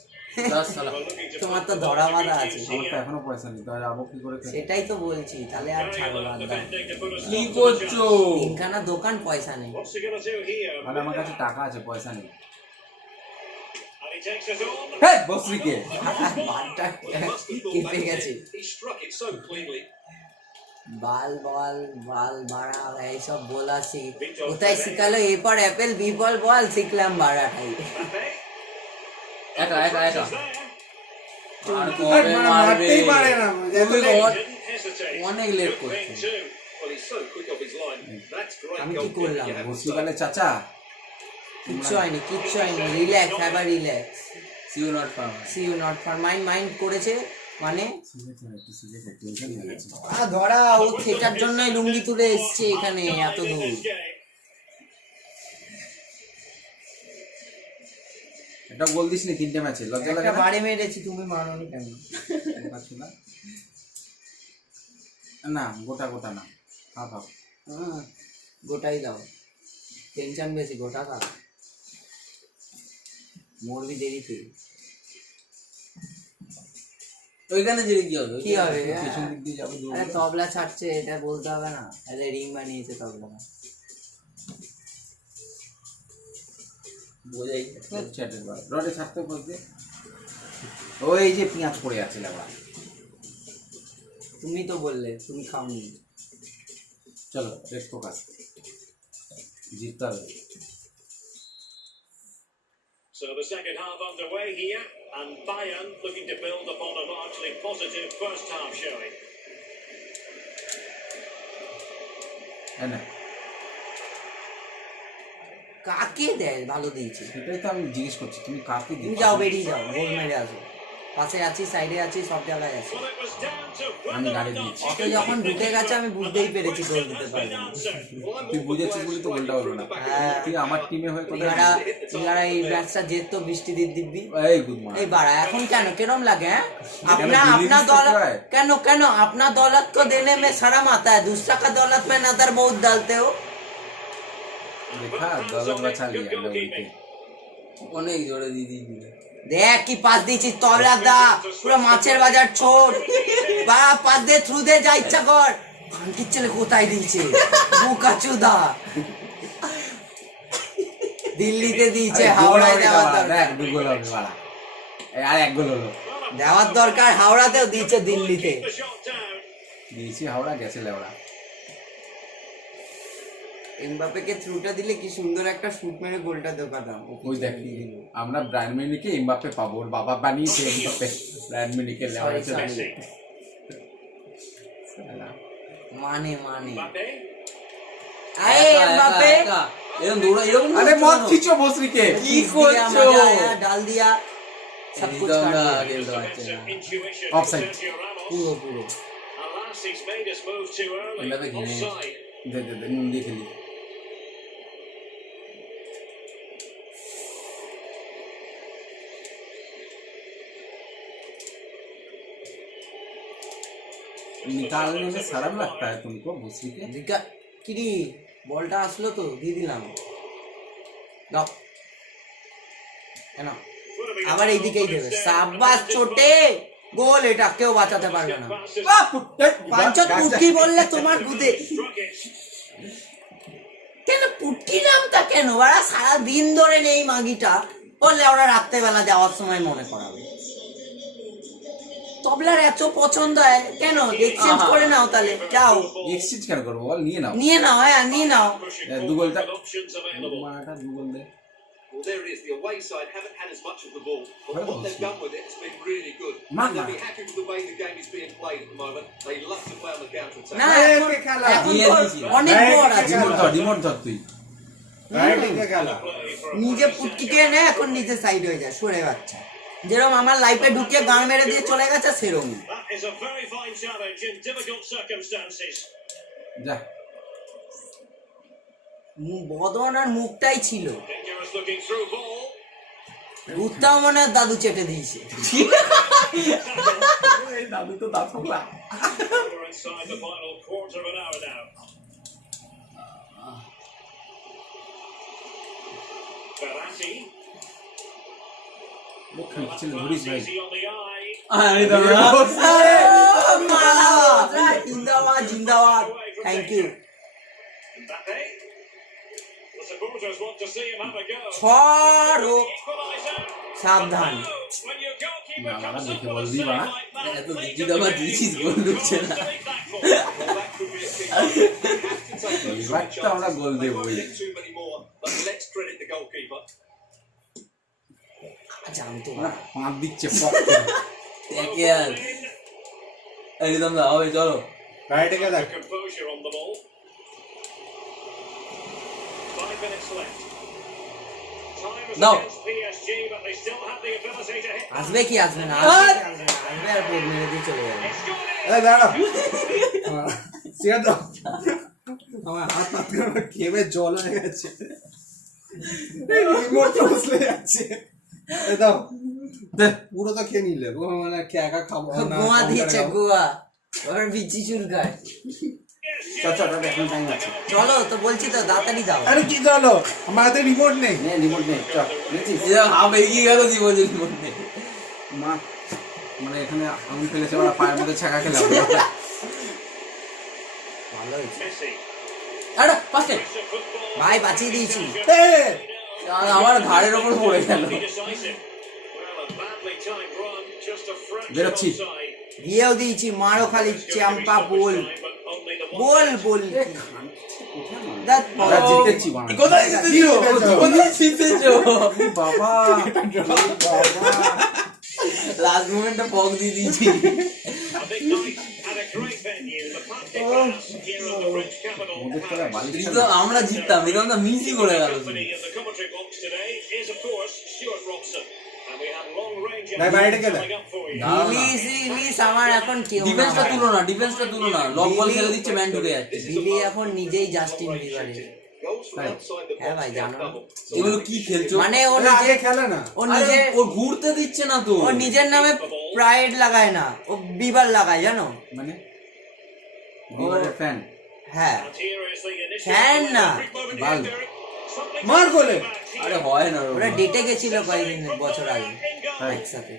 তোমার তো ধরা বাঁধা আছে আমার তো এখনো পয়সা নেই, তাহলে যাবো কি করে খেতে? সেটাই তো বলছি তাহলে আর ছাড়ো বাদ দাও কি করছো? তিনখানা দোকান পয়সা নেই What's he going to do here? তাহলে আমার কাছে টাকা আছে, পয়সা নেই। And he takes it on. Hey বসরিকে বালটা Well, he must have thought কেঁপে back গেছে then. He struck it so cleanly. বাল বল বাল বাড়া এইসব বলা শিখ কোথায় শিখালো এরপর অ্যাপেল বি বল বল শিখলাম বাড়াটাই Mbappe. একা একা একা আর কবে মারবে মারতেই পারে না, তুমি Didn't hesitate. অনেক লেট Good করছে thing too. Well, he's so quick off his line. That's great আমি কি goalkeeping, করলাম? you have to বসি say. वाले চাচা কিচ্ছু হয়নি কিচ্ছু হয়নি relax have a relax see you not farm. See you not for mind mind করেছে মানে টেনশন হয়ে গেছে। ধরা ও থেটার জন্যই লুঙ্গি তুলে এসছে এখানে এত দূর। একটা গোল দিস নি 3টে ম্যাচে, লজ্জা লাগে একটা না? বাড়ি মেরেছি, তুমি মারোনি কেন? না গোটা গোটা না, হাফ হাফ। গোটাই দাও, টেনশন বেশি, গোটা দাও, মরবি দেরিতে। ওইখানে যে কি হবে? কি হবে? পেছন দিক দিয়ে যাবে দৌড়ে। আরে তবলা ছাড়ছে, এটা বলতে হবে না? আরে রিং বানিয়েছে তবলা। বোঝাই চ্যাটের বার রডে ছাড়তে বলতে ওই যে পেঁয়াজ পড়ে আছে লাগা। তুমি তো বললে তুমি খাওনি। চলো রেড ফোকাস, জিততে হবে। So the second half underway here, and Bayern looking to build upon a largely positive first half showing. হ্যাঁ না, কাকে দেয় ভালো দিয়েছে? সেটাই তো আমি জিজ্ঞেস করছি, তুমি কাকে তুমি দিচ্ছ? যাও, বেরিয়ে যাও, গোল মেরে আসো। পাশে আছি, সাইডে আছি, সব জায়গায় আছি। Well, it was down to আমি whether গাড়ি or not দিয়েছি। অত যখন ঢুকে গেছে আমি বুঝতেই পেরেছি গোল দিতে পারবে না। তুই বুঝেছিস বলে তো গোলটা হলো না। তুই আমার টিমে হয়ে কোথায় ইনারা এই ম্যাচটা যেত বৃষ্টি দিব্যি। এই গুড মান। এই বাড়া এখন কেন কেরম লাগে? হ্যাঁ কেন अपना दिल्ली दौलत है? কেন अपना दौलत को देने में शर्म आता है, दूसरा का दौलत में नजर बहुत डालते हो। দেখা দলত বাঁচা লিয়া লোকে। অনেক জোরে দিদি দিদি। দেখ কি পাস দিয়েছিস তবলা দা, পুরো মাছের বাজার ছোট বাড়া, পাস দে, থ্রু দে, যা ইচ্ছা কর। ভাঙ্কির ছেলে কোথায় দিয়েছে? বুকাচুদা দিল্লিতে দিয়েছে, হাওড়ায় দেওয়ার দরকার। দেখ দু গোল হবে বাড়া, আর এক গোল হলো। দেওয়ার দরকার, হাওড়াতেও দিয়েছে, দিল্লিতে the shot down. দিয়েছি হাওড়া, গেছে লেওড়া। এমবাপ্পেকে থ্রুটা দিলে কি সুন্দর একটা শুট মেরে গোলটা ঢোকাতাম। ওই দেখ আমরা ব্রায়ান মেনিকে এমবাপ্পে পাবো, ওর বাবা বানিয়েছে এমবাপ্পে, ব্রায়ান মেনিকে লেওড়া চলে Sorry. গেছে। মানে Mbappe. আরে এমবাপ্পে এরকম দৌড়া এরকম আরে মত খিচো বসরিকে, কি করছো? ডাল দিয়া সব কুছ একদম না, কাট আগে Some তো আছে না। defensive intuition Offside. from Sergio Ramos. পুরো Alas, he's made his move too early. Mbappe কি নেই? Offside. দে দে দে নুন দিয়ে খেলি। निकालने में शर्म लगता है तुमको भूसी के? দিকা কিরি বলটা আসলো তো দিয়ে দিলাম। দাও কেন আবার এইদিকেই দেবে, সাবাস ছোটে গোল, এটা কেউ বাঁচাতে পারবে না। পাঞ্চত পুটকি বললে তোমার বুঝে কেন পুটকি নামটা কেন ওরা সারা দিন ধরে নেই মাগিটা, বললে ওরা রাত্রেবেলা যাওয়ার সময় মনে করাবে। তবলার এত পছন্দ হয় কেন, এক্সচেঞ্জ করে নাও তাহলে, যাও এক্সচেঞ্জ কেন করবো বল, নিয়ে নাও। নিয়ে নাও, হ্যাঁ নিয়ে নাও। দু গোলটা Options available. মারাটা দু গোল দে। Well, there it is. The away side haven't had as much of the ball, but Well, what they've done with it has been really good. Man, They'll man. be happy with the way the game is being played at the moment. They love to play on the counter attack. না এখন এখন দিয়ে তোর দিয়েছি। অনেক বড় আছে, ডিমোট ধর তুই। রাইটে খেলা। নিজে পুটকিকে নে, এখন নিজে সাইড হয়ে যায়, সরে বাচ্চা। যেরকম আমার লাইফে ঢুকে গান মেরে দিয়ে চলে গেছে সেরকম। That is a very fine challenge in difficult circumstances. যা বদন আর মুখটাই ছিল, Dangerous looking through ball. দুধটাও মনে হয় দাদু চেটে দিয়েছে। দাদু তো দাঁত ফোকলা। We're inside the final quarter of an hour now. Verratti. লোক ছিল ধরিস ভাই। Easy on the eye. আমি তো জিন্দাবাদ জিন্দাবাদ, thank you. Mbappe. The supporters want to see him have a go. ছড়ো Equaliser. সাবধান। Oh, when your goalkeeper না, comes না, up দেখে with a বল save দিবা না। like that, এত they দিদি দাবা দিয়েছিস, গোল ঢুকছে goals না। to be thankful. Well, that could be a key. They have to take those এবার three তো আমরা chances. গোল They দেবো। won't get too many more, but let's credit the goalkeeper. জানতো ওরা না। পাঁচ দিচ্ছে পক করে। একে আর একদম না হবে, চলো। রাইটে কে দেখ, Composure on the ball. 5 minutes left. Time has দাও against PSG, but they still have the ability to hit. আসবে কি আসবে না আসবে আর পেট মেরে দিয়ে চলে যাবে It's gone in. এই দাঁড়া সিয়া দাও আমার হাত হাত করে খেয়ে জল হয়ে গেছে রিমোট বসলে যাচ্ছে এই দাও পুরো তো খেয়ে নিলে ও মানে একা খাবো না গোয়া দিচ্ছে গোয়া ওর বিচি চুলকায় চল এখন টাইম আছে চলো তো বলছি তো তাড়াতাড়ি দাও আরে কি চলো আমার হাতে রিমোট নেই রিমোট নেই চল দেখছিস হাফ এগিয়ে গেল জীবনের মধ্যে মা মানে এখানে আগুন ফেলেছে ওরা পায়ের মধ্যে ছাকা খেলাম ভালো হয়েছে Messi. আরে পাশে Piece of football. ভাই বাঁচিয়ে দিয়েছি And আমার ঘাড়ের ওপর পড়ে গেল be decisive. Well, a badly timed run, just a fraction বেরোচ্ছি। offside. দিয়েও দিয়েছি মারো খালি It's going to be Champa stoppage ball time, but only the one ball man. বল দেখ আমরা জিতেছি বাবা কোথায় জিতেছো কোথায় জিতেছো বাবা লাস্ট মোমেন্টে পক দিয়ে দিয়েছি A big night at a great venue. The Parc des Princes here in the French capital. ওদের তোরা বালিশ তো আমরা জিততাম এটা তো মিসই করে গেল Company in the commentary box today is, of course, Stuart Robson. And we have long range Bye, bye, together. coming up for you. ইলিশ ইলিশ আমার এখন কেউ ডিফেন্সটা তুলো না লং বল খেলে দিচ্ছে ম্যান ঢুকে যাচ্ছে বিলি এখন নিজেই Justin বিবারের Goals from outside the হ্যাঁ box ভাই count জানো double. এগুলো কি খেলছো মানে ও ওরা নিজে আগে খেলে না ও নিজে ও ঘুরতে দিচ্ছে না তো ও নিজের নামে প্রাইড লাগায় না ও বিবার লাগায় জানো মানে বিবারের ফ্যান হ্যাঁ And here is the initial Fan না, বাল। Something মার গোলে। back here. আরে হয় না ওরা ডেটে গেছিল কয়েকদিন বছর আগে In goal. একসাথে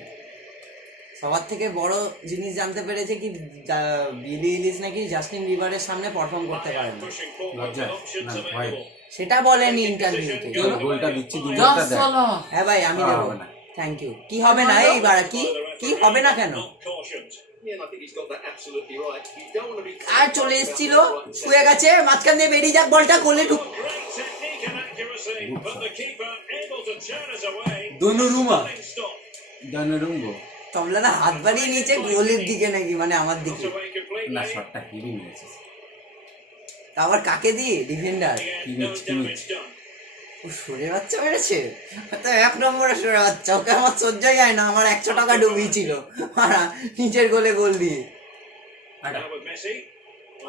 সবার থেকে বড় জিনিস জানতে পেরেছে কি বিলি ইলিশ নাকি জাস্টিন বিবারের সামনে পারফর্ম করতে পারে না Pushing forward লজ্জা with options না ভাই available. সেটা বলেনি ইন্টারভিউতে গোলটা দিচ্ছি দু গোলটা দেখ হ্যাঁ ভাই আমি দেবো হবে না। থ্যাংক ইউ কি হবে না এইবার কি হবে না কেন Not cautioned. Yeah, and I think he's got that absolutely right. You don't want to be আর চলে এসেছিল শুয়ে গেছে মাঝখান দিয়ে বেরিয়ে যাক বলটা গোলে ঢুক Great technique and accuracy, but the keeper able to turn us away. দনুরুমা Stunning stop. দানুরুঙ্গো তবলাদা হাত বাড়িয়ে নিচে গোলের দিকে নাকি মানে আমার দিকে Away completely. না শটটা হেভি মেরেছে তা আবার কাকে দিয়ে defender Again, no damage done. ও সরে বাচ্চা মেরেছে তো এক নম্বরে সরে বাচ্চা ওকে আমার সহ্যই যায় না আমার 100 টাকা ডুবিয়েছিল নিচের গোলে গোল দিয়ে Now with Messi.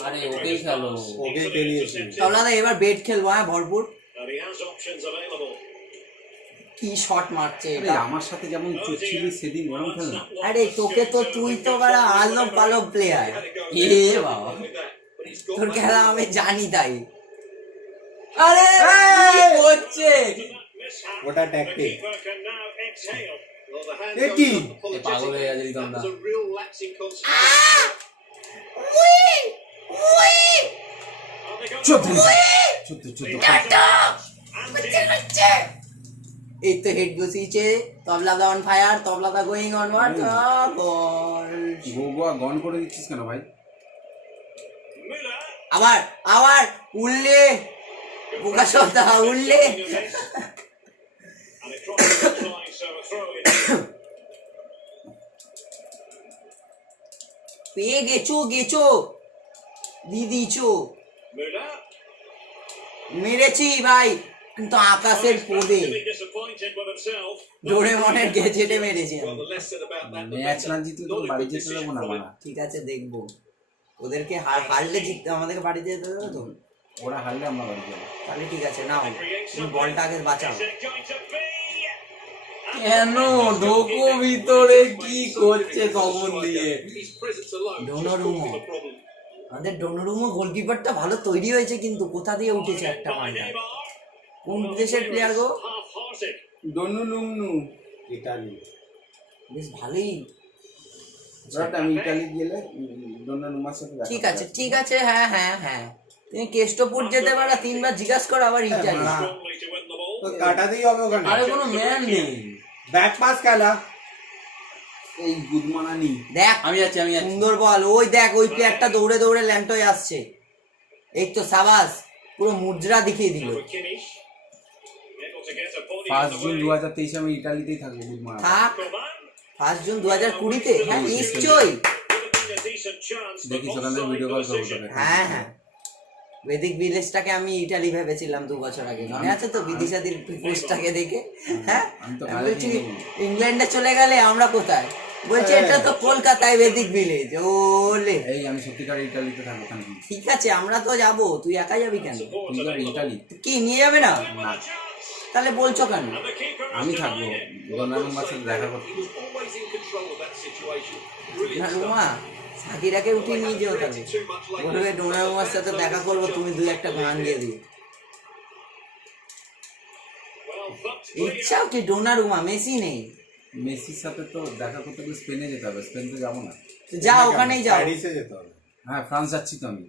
আরে ওকেই খেলো ওকে খেলিয়েছি তবলাদা এবার বেট খেলবো হ্যাঁ ভরপুর And he has options available. কি শট মারছে আরে এটা আমার সাথে যেমন চুচ্ছিলি সেদিন ওরকম খেল না আরে তোকে তো তুই তো বাড়া আলো পালো প্লেয়ার এ বাবা with that. But he's got তোর that. খেলা আমি জানি তাই আরে কি হচ্ছে Mishap. ওটা The tactic keeper can now exhale. Well, the hand A goes কি? up apologetic. পাগল হয়ে গেছে That রিতমদা was a real lapse in concentration. And they go চোদ্দ forward. চোদ্দ And in. এই তো হেড বসিয়েছে তবলাদা অন ফায়ার তবলাদা গোয়িং অন ওয়াট গোল গোয়া গন করে দিচ্ছিস কেন ভাই Müller. আবার আবার উল্লে বোকা সদা উল্লে And it crosses the line, so a throw in. পেয়ে গেছো দিদিছো Müller. মেরেছি ভাই কিন্তু আকাশের পোদে To be disappointed with himself. ডোরেমনের গেজেটে মেরেছি Well, আমি। the less said about that, the match better. না জিতলে তো Not a বাড়ি good যেতে decision দেবো না from him. বাড়া ঠিক আছে দেখবো ওদেরকে হারলে জিততে আমাদেরকে বাড়ি যেতে দেবে তো ওরা হারলে আমরা বাড়ি যাবো তাহলে ঠিক আছে নাও Creates তুমি something. বলটা আগে বাঁচাও Is it going to be? কেন ঢোকো ভিতরে কি করছে কখন দিয়ে His presence alone just Donnarumma. causing the problem. আমাদের ডোনোরুমো গোলকিপারটা ভালো তৈরি হয়েছে কিন্তু কোথা দিয়ে উঠেছে একটা By মালটা Neymar. কোন দেশের প্লেয়ার গো Half-hearted. ডনু নুমনু ইতালি বেশ ভালোই ওটা আমি ইতালি গেলে ডনু নুমার সাথে দেখা ঠিক আছে হ্যাঁ তুমি কেষ্টপুর যেতে পারো 3 বার জিজ্ঞাসা করো আবার Italy Strongly to win the ball. তো কাটাতেই হবে ওখানে আরে কোনো ম্যান নেই ব্যাক পাস খেলা এই গুদমানানি দেখ আমি যাচ্ছি সুন্দর বল ওই দেখ ওই প্লেয়ারটা দৌড়ে দৌড়ে ল্যান্ড হয়ে আসছে এই তো সাবাস পুরো মুদ্রা দেখিয়ে দিল With Kimmich. Able to get a body 5 on the June way. 2023 আমি ইতালিতেই থাকবো গুদমানা থাক Coman. 5 জুন 2020-তে হ্যাঁ নিশ্চয়ই Would have been a decent chance, but দেখি সকালে offside ভিডিও কল করবো position. তোকে হ্যাঁ বেদিক ভিলেজটাকে আমি ইটালি ভেবেছিলাম 2 বছর আগে, মনে আছে তো বিদিশাদির পোস্টটাকে দেখে? হ্যাঁ, আমি তো আমি বলছি ইংল্যান্ডে চলে গেলে আমরা কোথায়? বলছে এটা তো কলকাতায় বেদিক ভিলেজ। ওলে এই আমি সত্যিকার ইটালিতে থাকবো কেন? ঠিক আছে, আমরা তো যাবো, তুই একা যাবি কেন? তুই যাবি ইটালি? কি নিয়ে যাবে না? না, তাহলে বলছো কেন? আমি থাকবো ডোনারুমার সাথে দেখা করতে। He was always in control of that situation. Brilliant stuff. Donnarumma সাকিরাকে উঠিয়ে নিয়ে যেও, তাহলে বলবে ডোনারুমার সাথে দেখা করবো, তুমি 2-1 গান দিয়ে দিও। ইচ্ছাও কি ডোনারুমা? মেসি নেই। মেসির সাথে তো দেখা করতে গেলে স্পেনে যেতে হবে, স্পেন তো যাবো না। তো যাও, ওখানেই যাও। প্যারিসে যেতে হবে। হ্যাঁ, ফ্রান্স যাচ্ছি তো আমি।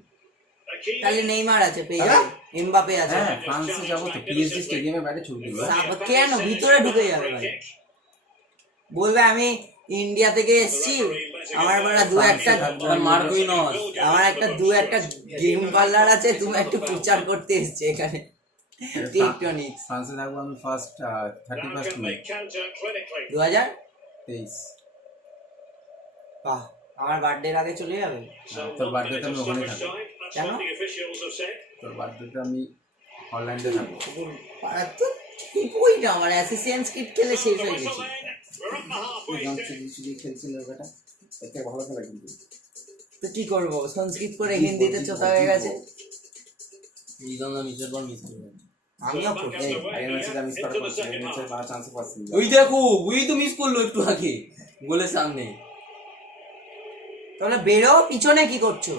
তাহলে নেইমার আছে, পেয়ে যাবে। এমবাপে আছে। হ্যাঁ, ফ্রান্সে যাবো তো, পিএসজি স্টেডিয়ামে বাইরে ছুটি দেবো। কেন ভিতরে ঢুকে যাবে ভাই? বলবে আমি ইন্ডিয়া থেকে এসেছি, আমার বেলা 2-1টা মার্কুই নস আমার একটা 2-1টা গেম পার্লার আছে, তুমি একটু প্রচার করতে এসছে এখানে টিকটনিক্স। ফ্রান্সে থাকবো আমি ফার্স্ট 31 মে 2023। বাহ, আমার বার্থডের আগে চলে যাবে। তোর বার্থডেতে আমি ওখানে থাকবো। কেন? তোর বার্থডেতে আমি হল্যান্ডে থাকবো। পাড়ার তো টিপুই না, আমার অ্যাসিস্ট্যান্ট কিট খেলে শেষ হয়ে গেছে। খেলছিল ওটা, এতে ভালো খেলা কিন্তু। তো কি করবো, সংস্কৃত করে হিন্দিতে চোতা হয়ে গেছে। এই জন্য মিসের পর মিস করে আমিও করছি। আগের ম্যাচে যা মিস করা করছি, এই ম্যাচে পাওয়ার চান্স পাচ্ছি না। ওই দেখো, ওই তো মিস করলো একটু আগে গোলের সামনে। তাহলে বেরো, পিছনে কি করছো?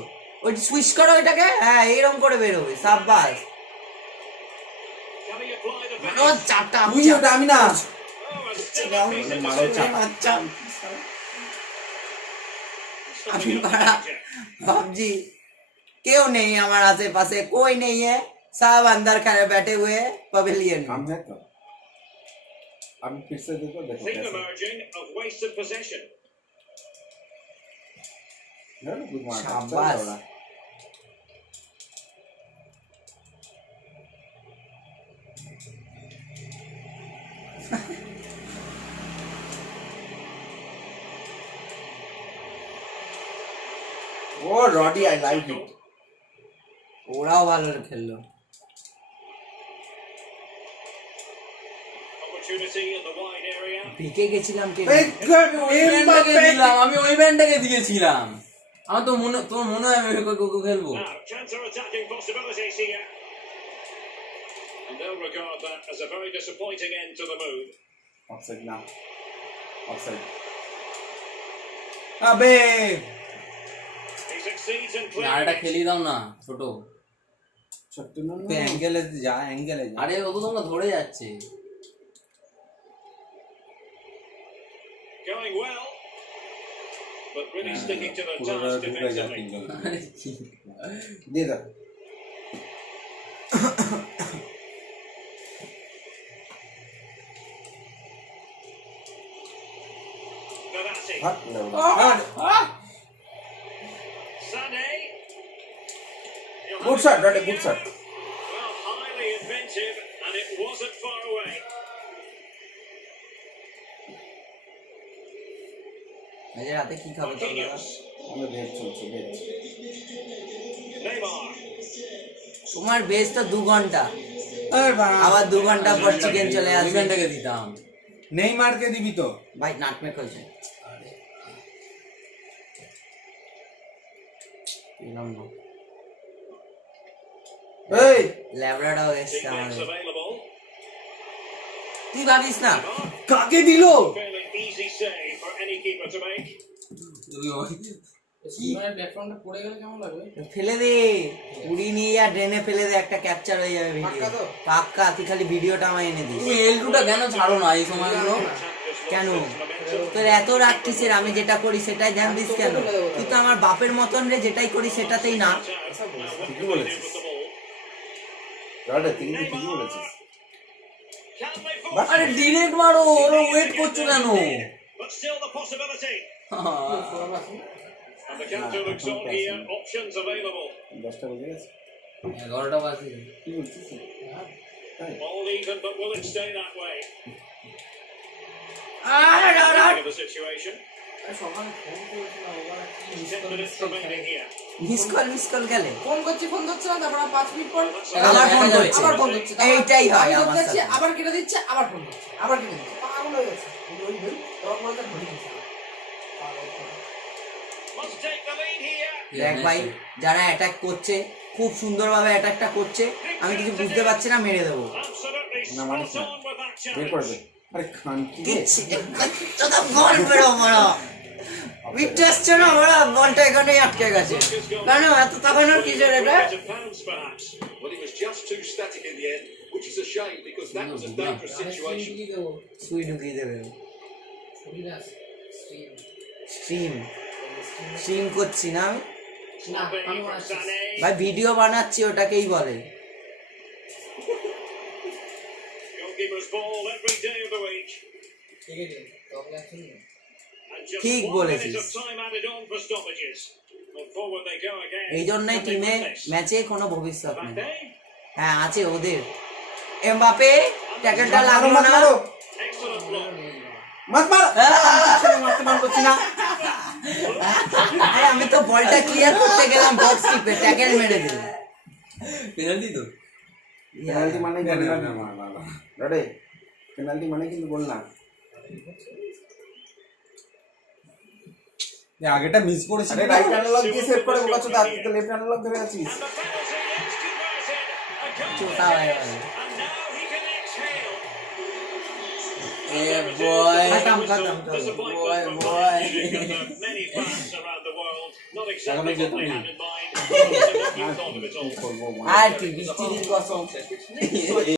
ওই সুইচ করো এটাকে, হ্যাঁ এরকম করে বেরোবে। সাব্বাস। ও চাটা তুই ওটা, আমি না। আচ্ছা, আমি ভাবছি কেউ নেই আমার आसे-पासे, कोई नहीं है, सब अंदर खड़े बैठे हुए हैं पवेलियन में। हम है तो अब फिर से देखो कैसे गुड मार। शाबाश। ओ रॉडी आई लाइक इट। ওরাও ভালো খেললো। পিকে গেছিলাম কে? আমি ওই ব্যান্ডটাকে দিয়েছিলাম। আমার তো মনে, তোমার মনে হয় আমি খেলবো। ऑफसाइड ना, ऑफसाइड। अबे আরেকটা খেলি দাও না ছোট। ছোট্ট না, তুই অ্যাঙ্গেলে যা, অ্যাঙ্গেলে যা। আরে ও তো তোমরা ধরে যাচ্ছে। Going well, but really sticking to the পুরোটা task ঢুকে যায় defensively. তিনজন। আরে কি दे दो। Verratti, हट लो। Sané. Good shot, Rade, good shot. Well, highly inventive, and it wasn't far away. আজ রাতে কি খাবে তোমরা? Marquinhos, हमें वेट चलছে, वेट। Neymar. তোমার বেস তো 2 ঘন্টা, আরে বাবা, আবার 2 ঘন্টা পর চিকেন চলে ওই আসবে। ব্যান্ডটাকে দিতাম। নেইমারকে দিবি তো? ভাই নাটমেক হয়েছে। এই ল্যাবরাডর এসছে Big আমাদের। backs available. তুই ভাবিস না কাকে দিল? Fairly easy save for any keeper to make. ফেলে দে, পুরি নিয়ে যা, ড্রেনে ফেলে দে, একটা ক্যাপচার হয়ে যাবে ভিডিও। পাক্কা, তুই খালি ভিডিওটা আমায় এনে দিস। তুমি এলটুটা কেন ছাড়ো না এই সময়গুলো? কেন তোর এত রাগ কিসের? আমি যেটা করি সেটাই ধ্যান দিস কেন? তুই তো আমার বাপের মতন রে, যেটাই করি সেটাতেই না। ঠিকই বলেছিস রডে, তুই কিন্তু ঠিকই বলেছিস। আরে ডিরেক্ট মারো, ওরা ওয়েট করছো কেন? But still the possibility. And the counter looks on here. Options available. 10টা বেজে গেছে। 11টা বাজে। কি বলছিস? All even, but will it stay that way? Of the situation. 10 minutes remaining here. Miss call গেলে ফোন করছি ফোন ধরছে না, তারপর 5 মিনিট পর আবার ফোন করছে। আবার ফোন করছে, তারপর এইটাই হয় আমি আমার যাচ্ছি, সাথে। আবার কেটে দিচ্ছে, আবার ফোন করছে, আবার কেটে দিচ্ছে, পাগল হয়ে গেছে। ওই তখন বলতে ধরে দিচ্ছে Must take the lead here. দেখ ভাই, যারা অ্যাটাক করছে খুব সুন্দরভাবে অ্যাটাকটা করছে, আমি কিছু বুঝতে পারছি না, মেরে দেবো। Absolutely না মানিস spot না, on with that বের করে দে। challenge. আরে খান কি রে? তোরা বল বেরো বড় বিট্টাসছে না, ওরা বলটা এখানেই আটকে গেছে। কেন এত তাকানোর কিসের এটা? To pounce perhaps. Well, it was just too static in the end, which is a shame because that was a dangerous situation. সুই ঢুকিয়ে দেবে। স্ট্রিম করছি না আমি Snapping from Sané. ভাই, ভিডিও বানাচ্ছি, ওটাকেই বলে। Goalkeeper's ball every day of the week. And just ঠিক 1 বলেছিস। minute of time added on for stoppages. And forward they go again. এই জন্যই Can they টিমে win this? ম্যাচে কোনো ভবিষ্যৎ নেই। Mbappe? হ্যাঁ আছে ওদের। এমবাপে ট্যাকেলটা লাগলো না। Excellent block. মাত মার। মারতে পারছি না। আরে আমি তো বলটা ক্লিয়ার করতে গেলাম, বক্স টিপে ট্যাকেল মেরে দিল। পেনাল্টি তো পেনাল্টি মানে না, গোল না, না। না, না, না। রে পেনাল্টি মানে কিন্তু গোল না। এই আগেটা মিস করেছি। আরে রাইট অ্যানালগ দিয়ে সেভ করে বোকা চোদা, তুই তো লেফট অ্যানালগ ধরে আছিস। And the penalty is converted. A goal চোটা হয়ে গেল। and now he can exhale. boy. Khatam. Disappointment from Bayern Munich and the many fans around the world. Not exactly what they had in mind. What you thought of it all. করবো আর কি বৃষ্টি দিন কসম।